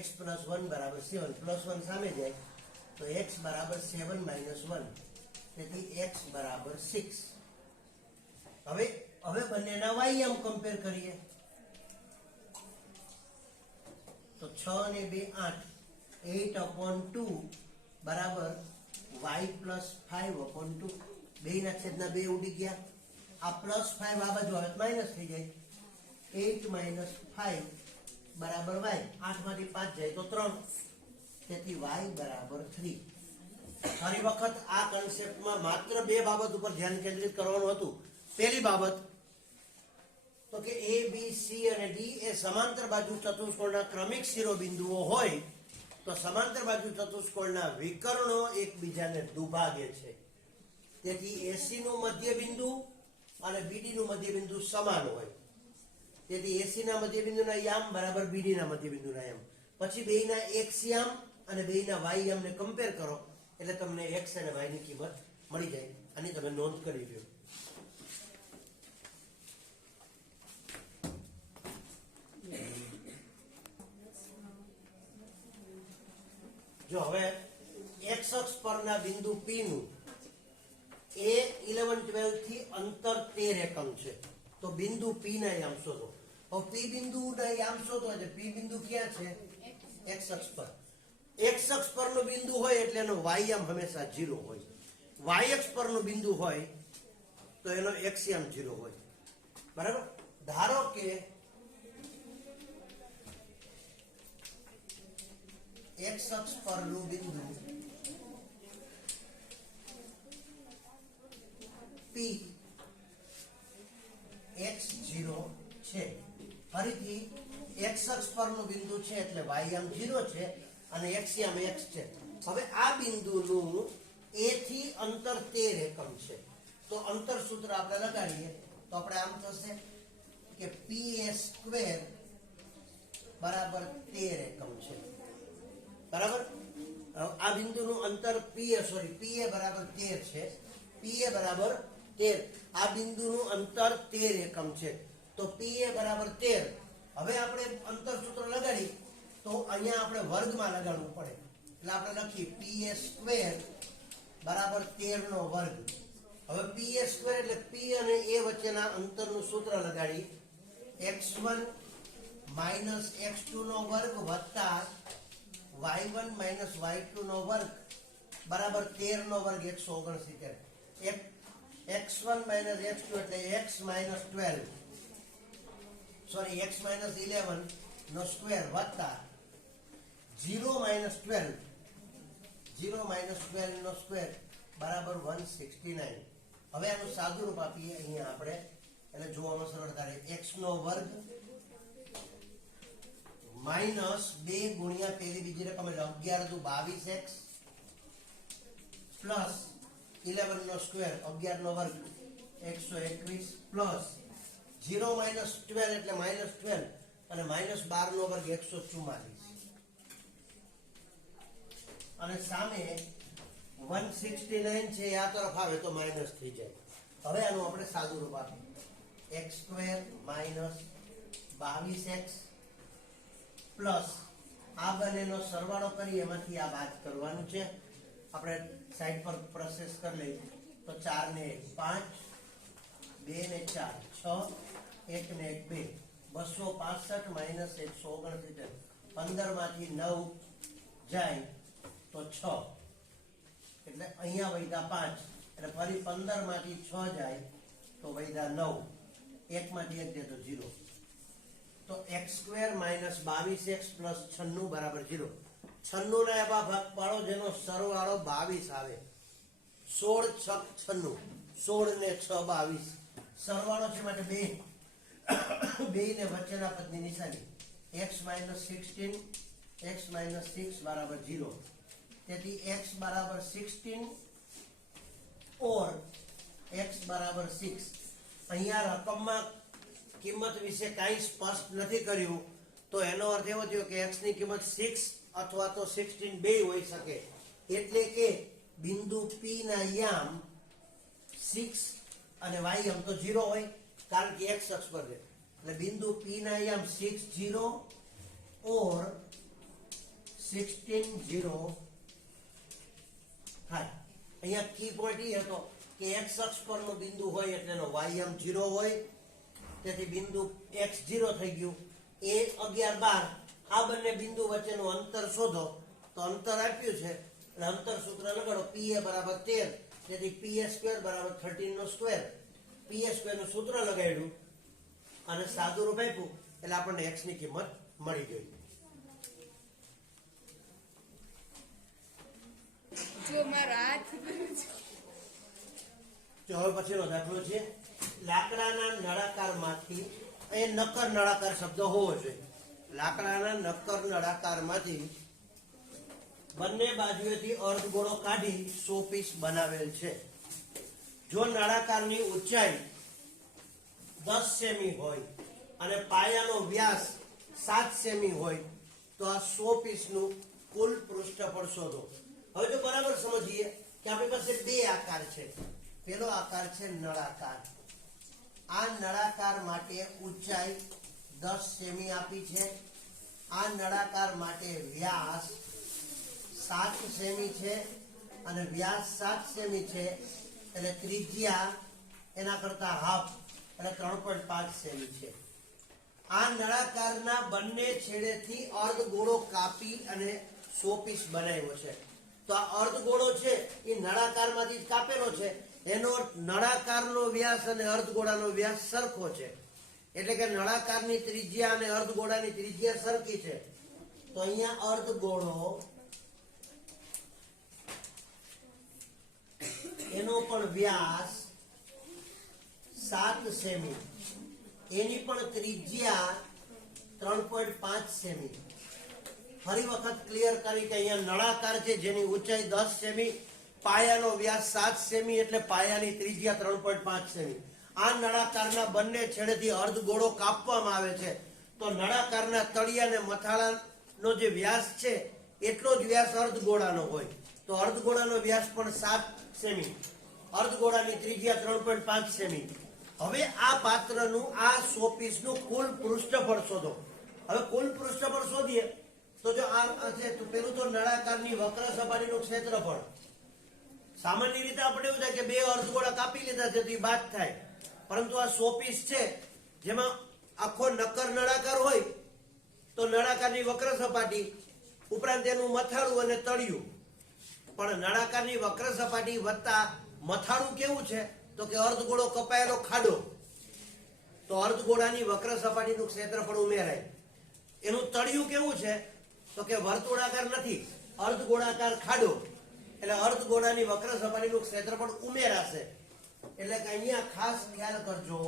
x + 1 બરાબર 7 + 1 સામે જાય તો x બરાબર 7 - 1 તેથી x બરાબર 6. હવે બંનેના y યામ કમ્પેર કરીએ તો 6 ને 2 8 8/2 બરાબર y + 5/2. બેયના છેદના 2 ઉડી ગયા. આ +5 આ બાજુ આવે માઈનસ થઈ જાય. 8 - 5 બરાબર y. 8 માંથી 5 જાય તો 3 તેથી y બરાબર 3. ફરી વખત આ કન્સેપ્ટમાં માત્ર બે બાબત ઉપર ધ્યાન કેન્દ્રિત કરવાનું હતું. પહેલી બાબત તો કે એ બી સી અને ડી એ સમાંતર બાજુ ચતુષ્કોણના ક્રમિક શિરોબિંદુઓ હોય તો સમાંતર બાજુ ચતુષ્કોણના વિકર્ણો એકબીજાને દુભાગે છે. તેથી એસી નું મધ્યબિંદુ અને બીડી નું મધ્યબિંદુ સમાન હોય. તેથી એસી ના મધ્યબિંદુના યામ બરાબર બીડી ના મધ્યબિંદુના યામ. પછી બેયના એક્સ યામ અને બેયના વાય યામને કમ્પેર કરો એટલે તમને એક્સ અને વાય ની કિંમત મળી જાય. આની તમે નોંધ કરી લો. જો હવે એક્સ અક્ષ પરના બિંદુ પી નું એ 11 12 થી અંતર 13 એકમ છે. તો બિંદુ પી ના યામ શોધો. હવે પી બિંદુ ના યામ શોધો એટલે પી બિંદુ ક્યાં છે? એક્સ અક્ષ પર. એક્સ અક્ષ પરનું બિંદુ હોય એટલે એનો વાય યામ હંમેશા 0 હોય. વાય અક્ષ પરનું બિંદુ હોય તો એનો એક્સ યામ 0 હોય. બરાબર? ધારો કે એક્સ અક્ષ પરનું બિંદુ પી x0 છે. ફરીથી એક્સ અક્ષ પરનું બિંદુ છે એટલે y યામ 0 છે અને x યામ x છે. હવે આ બિંદુનું a થી અંતર 13 એકમ છે. તો અંતર સૂત્ર આપણે લગાડીએ તો આપણે આમ થશે કે pa² બરાબર 13 એકમ છે. બરાબર? આ બિંદુનું અંતર pa બરાબર 13 છે. pa બરાબર 13. આ બિંદુનું અંતર 13 એકમ છે. તો pa બરાબર 13. હવે આપણે અંતર સૂત્ર લગાડી તો અહીંયા આપણે વર્ગમાં લગાડવું પડે. એટલે આપણે લખીએ pa² બરાબર 13 નો વર્ગ. હવે pa² એટલે p અને a વચ્ચેના અંતરનું સૂત્ર લગાડી x1 x2 નો વર્ગ વત્તા y1 y2 નો વર્ગ બરાબર 13 નો વર્ગ 169. x1 x2 એટલે x 12 સોરી x 11 નો સ્ક્વેર વત્તા 0 12 નો સ્ક્વેર બરાબર 169. હવે આનું સાદું રૂપ આપીએ અહીંયા આપણે એટલે જોવામાં સરળતા રહે. x નો વર્ગ માઈનસ 2 ગુણ્યા પેલી બીજી રકમ એટલે 11 દુ 22x પ્લસ 11 નો સ્ક્વેર 11 નો વર્ગ 121 પ્લસ 0 12 એટલે -12 અને -12 નો વર્ગ 144 અને સામે 169 છે આ તરફ આવે તો માઈનસ થઈ જાય. હવે આનું આપણે સાદું રૂપ આપીએ x² - 22x પ્લસ આ બંનેનો સરવાળો કરી એમાંથી આ બાદ કરવાનું છે. આપણે સાઈડ પર પ્રોસેસ કરી લઈએ તો 4 ને 5 2 ને 4 6 1 ને 1 2 265 માઈનસ 169 15 માંથી 9 જાય તો 6 એટલે અહીંયા વૈધા 5 એટલે ફરી 15 માંથી 6 જાય તો વૈધા 9 1 માંથી 1 જાય તો 0. તો x² - 22x + 96 બરાબર 0. 96 ના એવા ભાગ પાડો જેનો સરવાળો 22 આવે. 16 6 96 16 ને 6 22 સરવાળો છે માટે 2 ને વચ્ચેના પદની નિશાની x - 16 x - 6 બરાબર 0. તેથી x બરાબર 16 और x બરાબર 6. અહીંયા રકમમાં કિંમત વિશે કાંઈ સ્પષ્ટ નથી કર્યું તો એનો અર્થ એવો થયો કે x ની કિંમત 6 અથવા તો 16 બે હોઈ શકે. એટલે કે બિંદુ P ના યામ 6 અને y યામ તો 0 હોય કારણ કે x અક્ષ પર છે. એટલે બિંદુ P ના યામ 6 0 और 16 0 થાય. અહીંયા કી પોઈન્ટ એ હતો કે x અક્ષ પરનો બિંદુ હોય એટલે એનો y યામ 0 હોય. તેથી બિંદુ x 0 થઈ ગયું. a 11 12 આ બંને બિંદુ વચ્ચેનું અંતર શોધો તો અંતર આપ્યું છે એટલે અંતર સૂત્ર લગાડો pa બરાબર 13. તેથી pa² બરાબર 13 નો સ્ક્વેર. pa² નું સૂત્ર લગાડ્યું અને સાદું રૂપ આપ્યું એટલે આપણને x ની કિંમત મળી ગઈ. જો મારો હાથ તો હવે પછીનો દાખલો છે લાકડાના નળાકારમાંથી એ નક્કર નળાકાર શબ્દ હોવો જોઈએ. લાકડાના નક્કર નળાકારમાંથી બંને બાજુએથી અર્ધગોળો કાઢી શો પીસ બનાવેલ છે. જો નળાકારની ઊંચાઈ 10 સેમી હોય અને પાયાનો વ્યાસ 7 સેમી હોય તો આ શો પીસનું કુલ પૃષ્ઠફળ શોધો. હવે જો બરાબર સમજીએ કે આપણી પાસે બે આકાર છે. પેલો આકાર છે નળાકાર. આ નળાકાર માટે ઊંચાઈ 10 સેમી આપી છે. આ નળાકાર માટે વ્યાસ 7 સેમી છે અને વ્યાસ 7 સેમી છે એટલે ત્રિજ્યા એના કરતા હાફ એટલે 3.5 સેમી છે. આ નળાકારના બંને છેડેથી અર્ધગોળો કાપી અને શોપીસ બનાવ્યો છે. તો આ અર્ધગોળો છે એ નળાકારમાંથી જ કાપેલો છે. એનો નળાકારનો વ્યાસ અને અર્ધગોળાનો વ્યાસ સરખો છે. એટલે કે નળાકારની ત્રિજ્યા અને અર્ધગોળાની ત્રિજ્યા સરખી છે. તો અહીંયા અર્ધગોળો એનો પણ વ્યાસ 7 સેમી, એની પણ ત્રિજ્યા 3.5 સેમી. ફરી વખત ક્લિયર કરી કે અહીંયા નળાકાર છે જેની ઊંચાઈ 10 સેમી, પાયાનો વ્યાસ 7 સેમી એટલે પાયાની ત્રિજ્યા 3.5 સેમી. આ નળાકારના બંને છેડેથી અર્ધગોળો કાપવામાં આવે છે. તો નળાકારના તળિયા અને મથાળાનો જે વ્યાસ છે એટલો જ વ્યાસ અર્ધગોળાનો હોય. તો અર્ધગોળાનો વ્યાસ પણ 7 સેમી, અર્ધગોળાની ત્રિજ્યા 3.5 સેમી. હવે આ પાત્રનું આ શોપીસનું કુલ પૃષ્ઠફળ શોધો. હવે કુલ પૃષ્ઠફળ શોધીએ તો જો આ છે તો પેલું તો નળાકારની વક્ર સપાટીનું ક્ષેત્રફળ. સામાન્ય રીતે આપણે એવું થાય કે બે અર્ધગોળા કાપી લીધા છે તો એ બાદ થાય, પરંતુ આ શોપીસ છે જેમાં આખો નક્કર નળાકાર હોય તો નળાકારની વક્ર સપાટી ઉપરાંત એનું મથાળું અને તળિયું. પણ નળાકારની વક્ર સપાટી વત્તા મથાળું કેવું છે તો કે અર્ધગોળો કપાયેલો ખાડો. તો અર્ધગોળાની વક્ર સપાટીનું ક્ષેત્રફળ ઉમેરાય. એનું તળિયું કેવું છે તો કે વર્તુળાકાર નથી, અર્ધગોળાકાર ખાડો. એટલે અર્ધગોળાની વક્ર સપાટીનું ક્ષેત્રફળ ઉમેરાશે. એટલે કે અહીંયા ખાસ ખ્યાલ કરજો,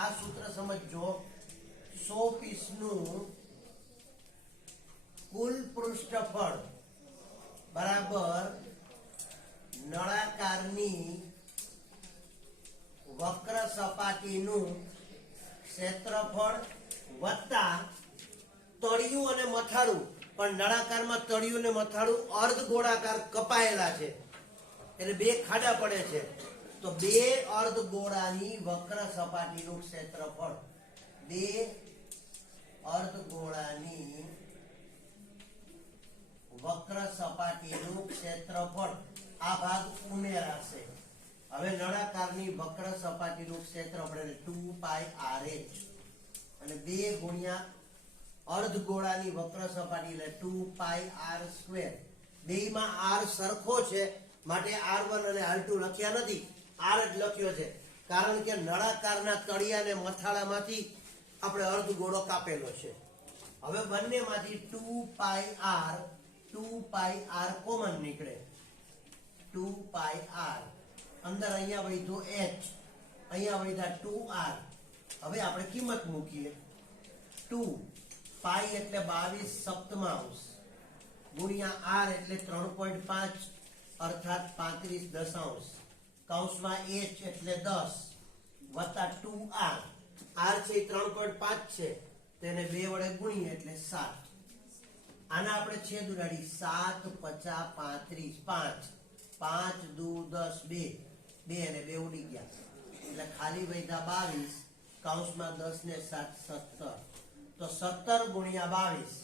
આ સૂત્ર સમજજો. શો પીસનું કુલ પૃષ્ઠફળ બરાબર નળાકારની વક્ર સપાટીનું ક્ષેત્રફળ વત્તા તળિયું અને મથાળું. પણ નળાકારમાં તળિયું અને મથાળું અર્ધગોળાકાર કપાયેલા છે એટલે બે ખાડા પડે છે. તો બે અર્ધગોળાની વક્ર સપાટીનું ક્ષેત્રફળ, બે અર્ધગોળાની વક્ર સપાટીનું ક્ષેત્રફળ આ ભાગ ઉમેરાશે. હવે નળાકારની વક્ર સપાટીનું ક્ષેત્રફળ એટલે 2πrh અને 2 ગુણ્યા અર્ધગોળાની વક્ર સપાટી એટલે 2πr². બેયમાં r સરખો છે માટે r1 અને r2 લખ્યા નથી, r જ લખ્યો છે. કારણ કે નળાકારના તળિયા અને મથાળામાંથી આપણે અર્ધગોળો કાપેલો છે. હવે બંનેમાંથી 2πr કોમન નીકળે. 2πr અંદર અહીંયા વધ્યો h, અહીંયા વધ્યા 2r. હવે આપણે કિંમત મૂકીએ. 2 પાઈ એટલે 22 સપ્તમાંશ ગુણ્યા r એટલે 3.5 અર્થાત 35 દશાંશ કૌંસમાં h એટલે 10 વત્તા 2r. r છે 3.5 છે તેને 2 વડે ગુણીએ એટલે 7. આના આપણે છેદ ઉડાડી 7 50 35 5 5 2 10 2 અને 2 ઉડી ગયા એટલે ખાલી વધ્યા 22 કૌંસમાં 10 ને 7 17. તો 17 ગુણ્યા 22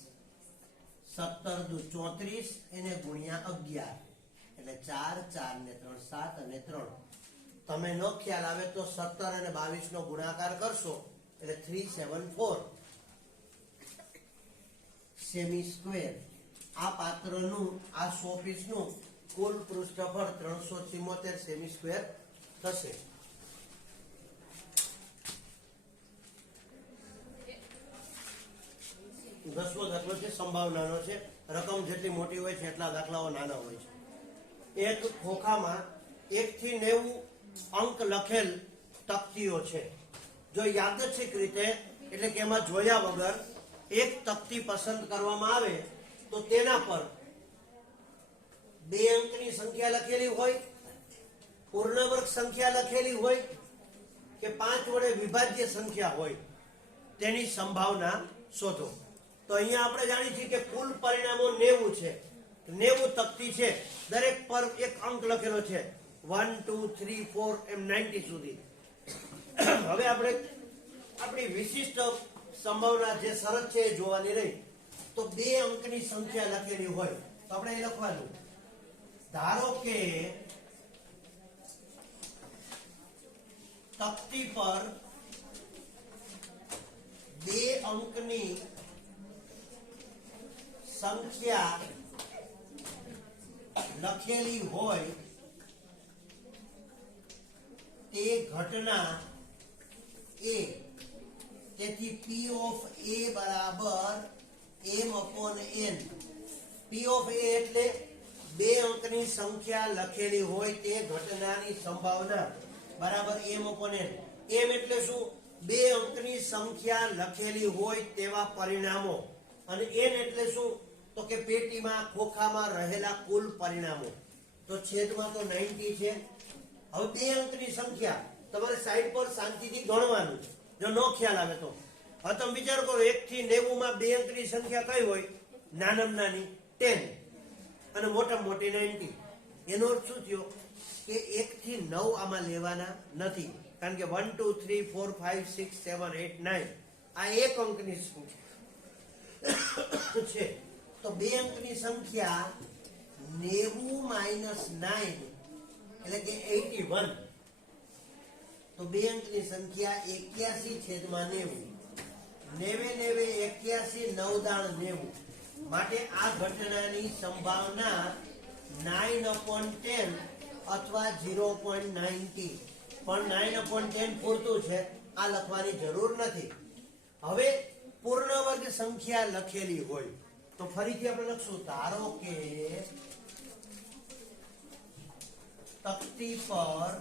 17 દુ 34 એને ગુણ્યા 11 એટલે 4 4 ને 3 7 અને 3. તમે નો ખ્યાલ આવે તો 17 અને 22 નો ગુણાકાર કરશો એટલે 374 સેમી સ્ક્વેર. આ પાત્રનું આ શોપીસનું કુલ પૃષ્ઠફળ 374 સેમી સ્ક્વેર થશે. દસમો દાખલો છે સંભાવનાનો છે. રકમ જેટલી મોટી હોય છે એટલા દાખલાઓ નાના હોય છે. એક ખોખામાં 1 થી 90 અંક લખેલ તકતીઓ છે. જો યાદચ્છિક રીતે એટલે કે એમાં જોયા વગર એક તકતી પસંદ કરવામાં આવે તો તેના પર 2 અંકની સંખ્યા લખેલી હોય, પૂર્ણ વર્ગ સંખ્યા લખેલી હોય કે 5 વડે વિભાજ્ય સંખ્યા હોય તેની સંભાવના શોધો. તો અહીંયા આપણે જાણીએ છીએ કે કુલ પરિણામો 90 છે. 90 તકતી છે, દરેક પર એક અંક લખેલો છે, 1 2 3 4 એમ 90 સુધી. હવે આપણે આપણી વિશિષ્ટ સંભાવના જે શરત છે એ જોવાની રહી. તો 2 અંકની સંખ્યા લખેલી હોય તો આપણે એ લખવાનું, ધારો કે તકતી પર 2 અંકની સંખ્યા લખેલી હોય તે ઘટના A. તેથી P of A બરાબર m/n. P of A એટલે 2 અંકની સંખ્યા લખેલી હોય તે ઘટનાની સંભાવના બરાબર m/n. m એટલે શું? 2 અંકની સંખ્યા લખેલી હોય તેવા પરિણામો. અને n એટલે શું? તો કે પેટીમાં ખોખામાં રહેલા કુલ પરિણામો. તો છેદમાં તો 90 છે. હવે 2 અંકની સંખ્યા તમારે સાઈડ પર શાંતિથી ગણવાનું, જો નો ખ્યાલ આવે તો. હવે તમે વિચાર કરો, 1 થી 90 માં 2 અંકની સંખ્યા કઈ હોય? નાનામાં નાની 10 અને મોટામાં મોટી 90. એનો અર્થ શું થયો કે 1 થી 9 આમાં લેવાના નથી, કારણ કે 1 2 3 4 5 6 7 8 9 આ 1 અંકની સંખ્યા છે. તો 2 અંકની સંખ્યા 90 - 9 એટલે કે 81. તો 2 અંકની સંખ્યા 81/90. 90 81 9 માટે આ ઘટનાની સંભાવના 9/10 અથવા 0.90. પણ 9/10 પૂરતું છે, આ લખવાની જરૂર નથી. હવે પૂર્ણ વર્ગ સંખ્યા લખેલી હોય તો ફરીથી આપણે લખશું, ધારો કે તકતી પર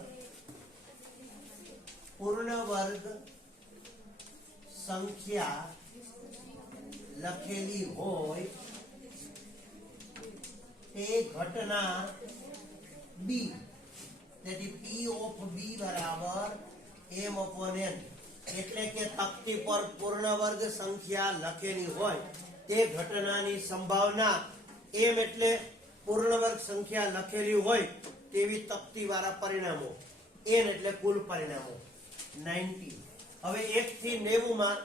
પૂર્ણ વર્ગ સંખ્યા લખેલી હોય તે ઘટના B. તેથી P of B બરાબર m/n. એટલે કે તકતી પર પૂર્ણ વર્ગ સંખ્યા લખેલી હોય તે ઘટનાની સંભાવના, m એટલે પૂર્ણ વર્ગ સંખ્યા લખેલી હોય તેવી તકતી વાળા પરિણામો, n એટલે કુલ પરિણામો 90. હવે 1 થી 90 માં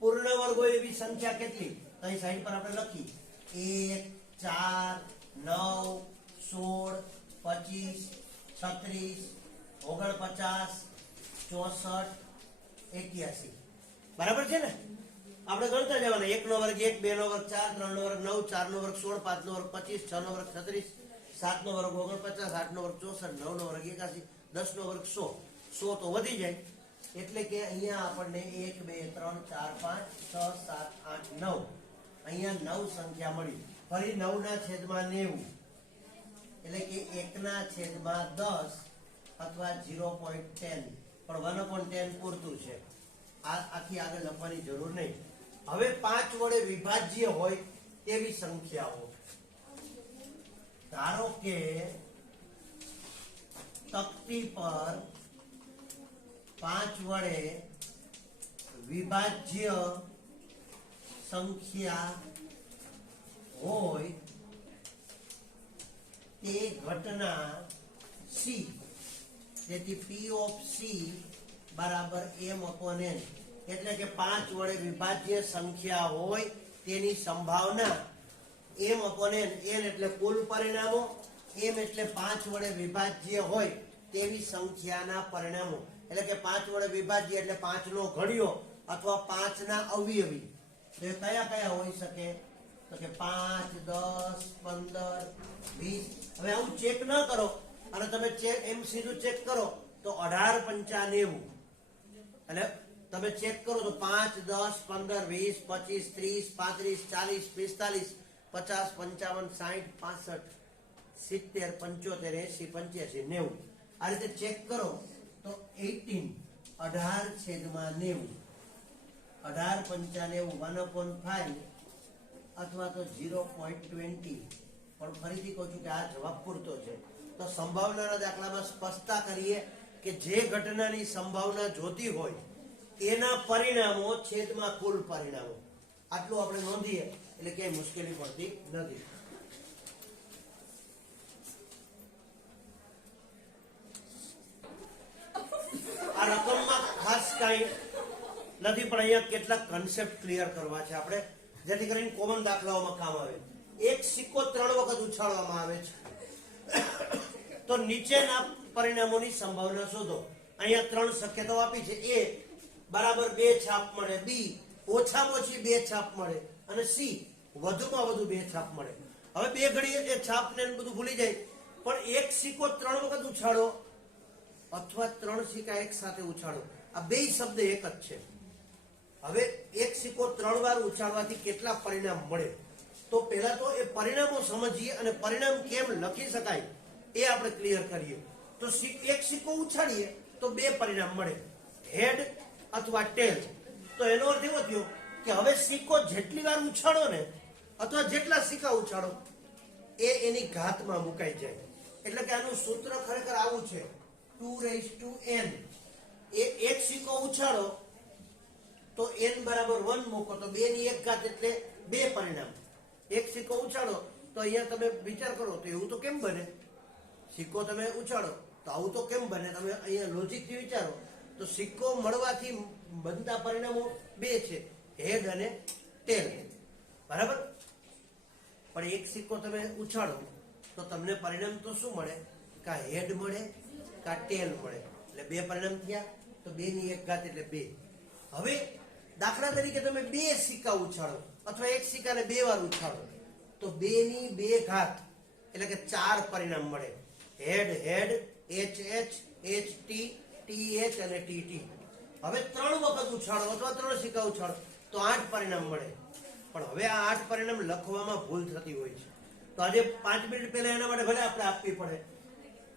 પૂર્ણ વર્ગ હોય એવી સંખ્યા કેટલી? અહીં સાઈડ પર આપણે લખી 1 4 9 16 25 36 49 64 81. બરાબર છે ને? આપણે ગણતા જવાના, 1 નો વર્ગ 1 2 નો વર્ગ 4 3 નો વર્ગ 9 4 નો વર્ગ 16 5 નો વર્ગ 25 6 નો વર્ગ 36 7 નો વર્ગ 49 8 નો વર્ગ 64 9 નો વર્ગ 81 10 નો વર્ગ 100 100 તો વધી જાય. એટલે કે અહીંયા આપણને 1 2 3 4 5 6 7 8 9 અહીંયા 9 સંખ્યા મળી. ફરી 9 ના છેદમાં 90 એટલે કે 1 ના છેદમાં 10 અથવા 0.10. પણ 1/10 પૂરતું છે, આ આખી આગળ લખવાની જરૂર નહીં. હવે 5 વડે વિભાજ્ય હોય તેવી સંખ્યાઓ, ધારો કે તકતી પર 5 વડે વિભાજ્ય સંખ્યા હોય તે ઘટના C. તેથી P of C બરાબર m/n. એટલે કે 5 વડે વિભાજ્ય સંખ્યા હોય તેની સંભાવના m/n. n એટલે કુલ પરિણામો, m એટલે 5 વડે વિભાજ્ય હોય તેવી સંખ્યાના પરિણામો. એટલે કે 5 વડે વિભાજ્ય એટલે 5 નો ઘડિયો અથવા 5 ના અવયવી. તો એ કયા કયા હોઈ શકે? તો કે 5 10 15 20. હવે આવું ચેક ન કરો અને તમે ચેક એમ સીધું ચેક કરો તો 18 5 90. એટલે તમે ચેક કરો તો 5 10 15 20 25 30 35 40 45 50 55 60 65 70, 75, 80, 85, 90 આ રીતે ચેક કરો તો 18 18/90 18 95 1/5 અથવા તો 0.20 પણ ફરીથી કહું છું કે આ જવાબ પૂરતો છે. તો સંભાવનાના દાખલામાં સ્પષ્ટતા કરીએ કે જે ઘટનાની સંભાવના જોતી હોય એના પરિણામો છેદમાં કુલ પરિણામો આટલું આપણે નોંધીએ એટલે ક્યાંય મુશ્કેલી પડતી નથી. આ રકમમાં ખાસ કાંઈ નથી પણ અહીંયા કેટલાક કન્સેપ્ટ ક્લિયર કરવા છે આપણે જેથી કરીને કોમન દાખલાઓમાં કામ આવે. એક સિક્કો 3 વખત ઉછાળવામાં આવે છે તો નીચેના પરિણામોની સંભાવના શોધો. અહીંયા 3 શક્યતાઓ આપી છે. A બરાબર 2 છાપ મળે, B ઓછામાં ઓછી 2 છાપ મળે અને C વધુમાં વધુ 2 છાપ મળે. હવે બે ઘડી એ છાપ ને બધું ભૂલી જાય પણ એક સિક્કો 3 વખત ઉછાળો અથવા 3 સિક્કા એક સાથે ઉછાળો આ બે શબ્દ એક જ છે. હવે એક સિક્કો 3 વાર ઉછાળવાથી કેટલા પરિણામ મળે તો પહેલા તો એ પરિણામો સમજીએ અને પરિણામ કેમ લખી શકાય એ આપણે ક્લિયર કરીએ. તો એક સિક્કો ઉછાળીએ તો 2 પરિણામ મળે, હેડ અથવા ટેલ. તો એનો અર્થ એવો થયો કે હવે સિક્કો જેટલી વાર ઉછાળો ને અથવા જેટલા સિક્કા ઉછાળો એ એની ઘાતમાં મુકાઈ જાય. એટલે કે આનું સૂત્ર ખરેખર આવું છે 2n. એ એક સિક્કો ઉછાળો તો n બરાબર 1 મૂકો તો 2 ની 1 ઘાત એટલે 2 પરિણામ. એક સિક્કો ઉછાળો તો અહીંયા તમે વિચાર કરો તો એવું તો કેમ બને? સિક્કો તમે ઉછાળો તો આવું તો કેમ બને? તમે અહીંયા લોજિકથી વિચારો તો સિક્કો મળવાથી બનતા પરિણામો 2 છે, હેડ અને ટેલ. બરાબર? પણ એક સિક્કો તમે ઉછાળો તો તમને પરિણામ તો શું મળે? કા હેડ મળે કા ટેલ મળે. એટલે 2 પરિણામ થયા તો 2 ની 1 ઘાત એટલે 2. હવે દાખલા તરીકે તમે 2 સિક્કા ઉછાળો અથવા એક સિક્કાને 2 વાર ઉછાળો તો 2 ની 2 ઘાત એટલે કે 4 પરિણામ મળે. Head head, H H, H T, T H અને ટી ટી. હવે 3 વખત ઉછાળો અથવા 3 સિક્કા ઉછાળો તો 8 પરિણામ મળે. પણ હવે આ 8 પરિણામ લખવામાં ભૂલ થતી હોય છે. તો આજે 5 મિનિટ પહેલા એના માટે ભલે આપણે આપવી પડે.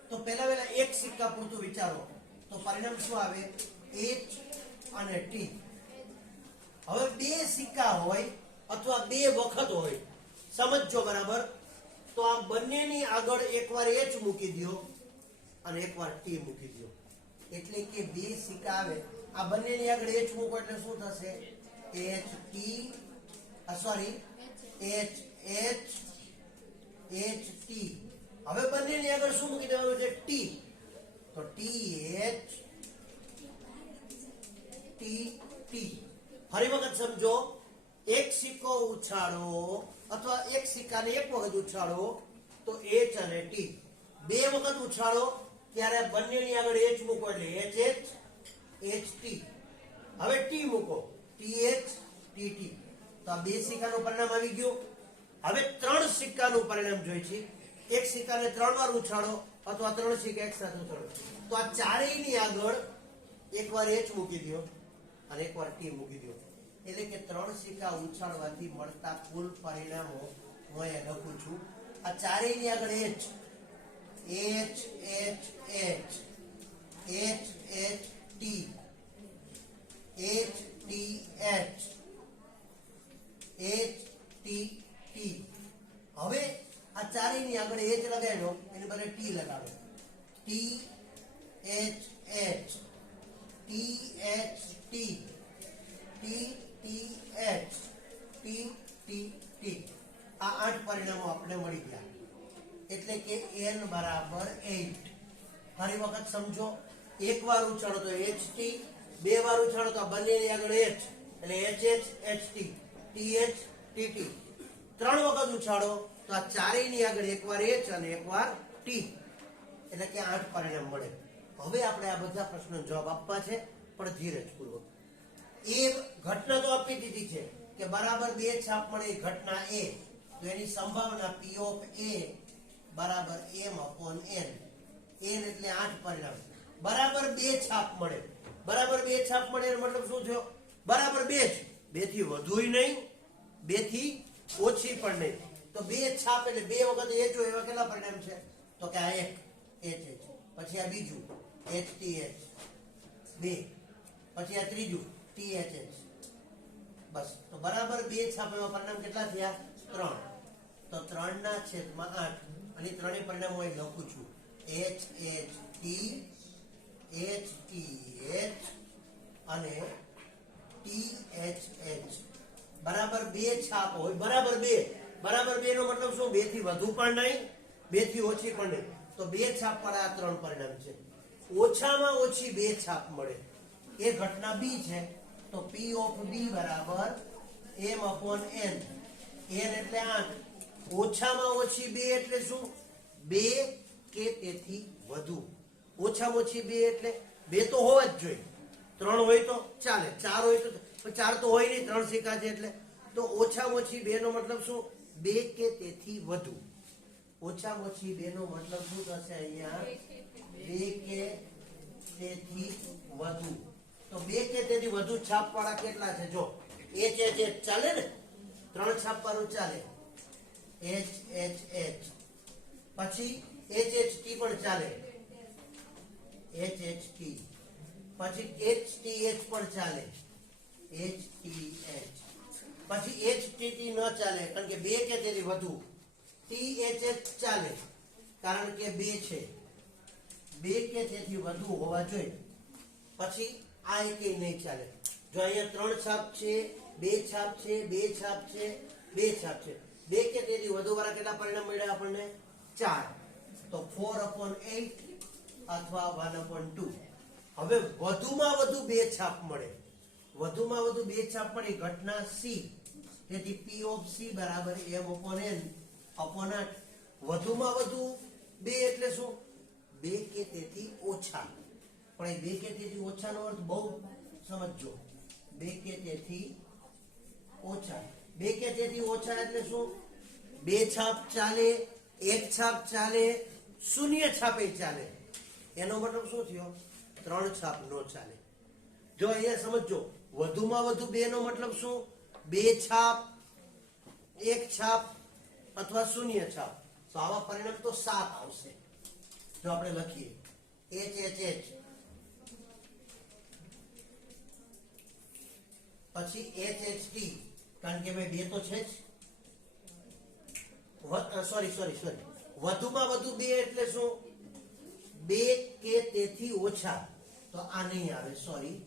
તો પહેલા એક સિક્કા પૂરતું વિચારો તો પરિણામ શું આવે? એચ અને ટી. હવે 2 સિક્કા હોય અથવા 2 વખત હોય સમજો બરાબર. તો આ બંનેની આગળ એકવાર એચ મૂકી દો અને એકવાર ટી મૂકી દો. એટલે કે 2 સિક્કા આવે આ બંનેની આગળ એચ મૂકો એટલે શું થશે? H T sorry H H H T. હવે બંનેની આગળ શું મૂકી દેવાનું છે? ટી. તો ટી એચ ટી ટી. ફરી વખત સમજો, એક સિક્કો ઉછાળો અથવા એક સિક્કાને 1 વખત ઉછાળો તો એચ અને ટી. 2 વખત ઉછાળો ત્યારે બંનેની આગળ એચ મૂકો એટલે એચ એચ એચ ટી. હવે ટી મૂકો ટી એચ ટી ટી. તો આ 2 સિક્કાનું પરિણામ આવી ગયું. હવે 3 સિક્કાનું પરિણામ જોઈએ છે. એક સિક્કાને 3 વાર ઉછાળો અથવા 3 સિક્કા એક સાથે ઉછાળો તો આ ચારેયની આગળ એકવાર એચ મૂકી દો અને એકવાર ટી મૂકી દો. એટલે કે 3 સિક્કા ઉછાળવાથી મળતા કુલ પરિણામો હું અહીંયા લખું છું. આ ચારેયની આગળ H H H H H H T H T H H T T. હવે આ ચારેયની આગળ એચ લગાડો એની બદલે ટી લગાડો. T H H T H T T T H T T T. આ 8 પરિણામો આપણે મળી ગયા. એટલે કે n બરાબર 8. ફરી વખત સમજો, એક વાર ઉછાળો તો એચ ટી, 2 વાર ઉછાળો તો બંનેની આગળ એચ એટલે H H H T T H T T. 3 વખત ઉછાળો તો આ ચારેયની આગળ એકવાર એચ અને એકવાર ટી એટલે કે 8 પરિણામ મળે. હવે આપણે આ બધા પ્રશ્નોનો જવાબ આપવા છે પણ ધીરજપૂર્વક. એ ઘટના તો આપી દીધી છે કે બરાબર 2 છાપ મળે એ ઘટના એ. તો એની સંભાવના P ઓફ A બરાબર m/n. n એટલે 8 પરિણામ. બરાબર 2 છાપ મળે. બરાબર 2 છાપ મળે એનો મતલબ શું થયો? બરાબર 2 જ. 2 થી વધુય નહીં 2 થી ઓછી પણ નહીં. તો બે છાપ એટલે બે વખત એચ હોય એવા કેટલા પરિણામ છે? તો કે આ એક એચ એચ, પછી આ બીજું એચ ટી એચ બે, પછી આ ત્રીજું ટી એચ એચ. બસ, તો બરાબર બે છાપ એવા પરિણામ કેટલા થયા? 3. તો 3 ના છેદમાં 8 અને ત્રણેય પરિણામો અહીં લખું છું. H H T H T H અને ટી એચ એચ બરાબર બે છાપ હોય. બરાબર બે નો મતલબ શું? બે થી વધુ પણ નહીં, બે થી ઓછી પણ નહીં. તો બે છાપ વાળા આ 3 પરિણામ છે. ઓછામાં ઓછી બે છાપ મળે એ ઘટના બી છે. તો પી ઓફ બી બરાબર m upon n. n એટલે 8. ઓછામાં ઓછી બે એટલે શું? બે કે તેથી વધુ. ઓછામાં ઓછી બે એટલે બે તો હોવા જ જોઈએ. 3 હોય તો ચાલે, 4 હોય તો, પણ 4 તો હોય નહીં, 3 સિક્કા છે એટલે. તો ઓછામાં ઓછી બે નો મતલબ શું? બે કે તેથી વધુ. ઓછામાં ઓછી બે નો મતલબ શું થશે અહીંયા? બે કે તેથી વધુ. તો બે કે તેથી વધુ છાપ વાળા કેટલા છે? જો એચ એચ એચ ચાલે ને, 3 છાપ વાળું ચાલે. એચ એચ એચ, પછી એચ એચ ટી પણ ચાલે. એચ એચ ટી, પછી એચ ટી એચ પણ ચાલે. એચ ટી એચ, પછી એચ ટી ટી ન ચાલે કારણ કે બે કે તેથી વધુ. ટી એચ એચ ચાલે કારણ કે બે છે, બે કે તેથી વધુ હોવા જોઈએ. પછી આ એકેય નહીં ચાલે. જો અહીંયા 3 છાપ છે, 2 છાપ છે, 2 છાપ છે, 2 છાપ છે. બે કે તેથી વધુ વાળા કેટલા પરિણામ મળ્યા આપણને? 4. તો 4/8 અથવા 1/2. હવે વધુમાં વધુ બે છાપ મળે. વધુમાં વધુ બે છાપ મળે ઘટના સી. તેથી પી ઓફ સી બરાબર m upon n upon 8. વધુમાં વધુ બે એટલે શું? બે કે તેથી ઓછા. પણ એ બે કે તેથી ઓછાનો અર્થ બહુ સમજજો. બે કે તેથી ઓછા. બે કે તેથી ઓછા એટલે શું? બે છાપ ચાલે, એક છાપ ચાલે, શૂન્ય છાપે ચાલે. એનો મતલબ શું થયો? 3 છાપ નો ચાલે. જો અહીંયા સમજો, વધુમાં વધુ બે નો મતલબ શું? બે છાપ, એક છાપ અથવા શૂન્ય છાપ. તો આવા પરિણામ તો 7 આવશે. જો આપણે લખીએ એચ એચ એચ, પછી એચ એચ ટી કારણ કે ભાઈ બે તો છે જ. સોરી વધુમાં વધુ બે એટલે શું? બે કે તેથી ઓછા. તો આ નહીં આવે, સોરી,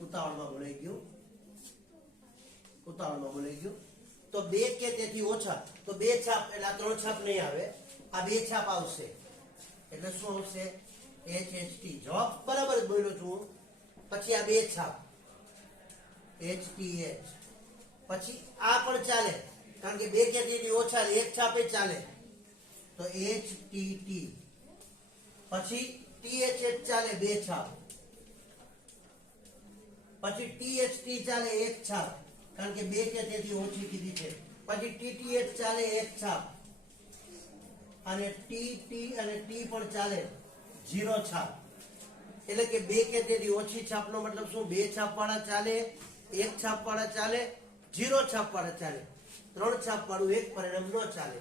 ઉતાવળમાં બોલાઈ ગયું. તો બે કે તેથી ઓછા, તો બે છાપ એટલે આ 3 છાપ નહીં આવે, આ બે છાપ આવશે. એટલે શું આવશે? H H T. જવાબ બરાબર જ બોલ્યો છું. પછી આ બે છાપ એચ ટી એચ, પછી આ પણ ચાલે કારણ કે બે કે તેથી ઓછા, એક છાપે ચાલે. તો એચ ટી ટી, પછી ટી એચ એચ ચાલે બે છાપ, પછી ટી એચ ટી ચાલે એક છાપ કારણ કે બે કે તેથી ઓછી કીધી છે. પછી ટી ટી એચ ચાલે એક છાપ, અને ટી ટી અને ટી પણ ચાલે 0 છાપ. એટલે કે બે કે તેથી ઓછી છાપનો મતલબ શું? બે છાપ વાળા ચાલે, એક છાપ વાળા ચાલે, 0 છાપ વાળા ચાલે. 3 છાપ વાળું એક પરિણામ ન ચાલે.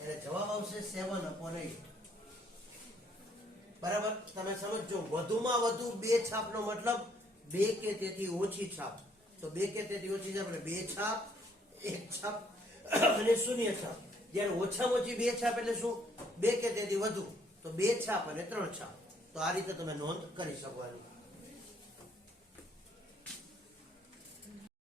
એટલે જવાબ આવશે 7/8. બરાબર, તમે સમજો. વધુમાં વધુ બે છાપનો મતલબ બે કે તેથી ઓછી છાપ. તો બે કે તેથી ઓછી છાપ એટલે બે છાપ, એક છાપ અને શૂન્ય છાપ. જ્યારે ઓછામાં ઓછી બે છાપ એટલે શું? બે કે તેથી વધુ. તો બે છાપ અને 3 છાપ. તો આ રીતે તમે નોંધ કરી શકો.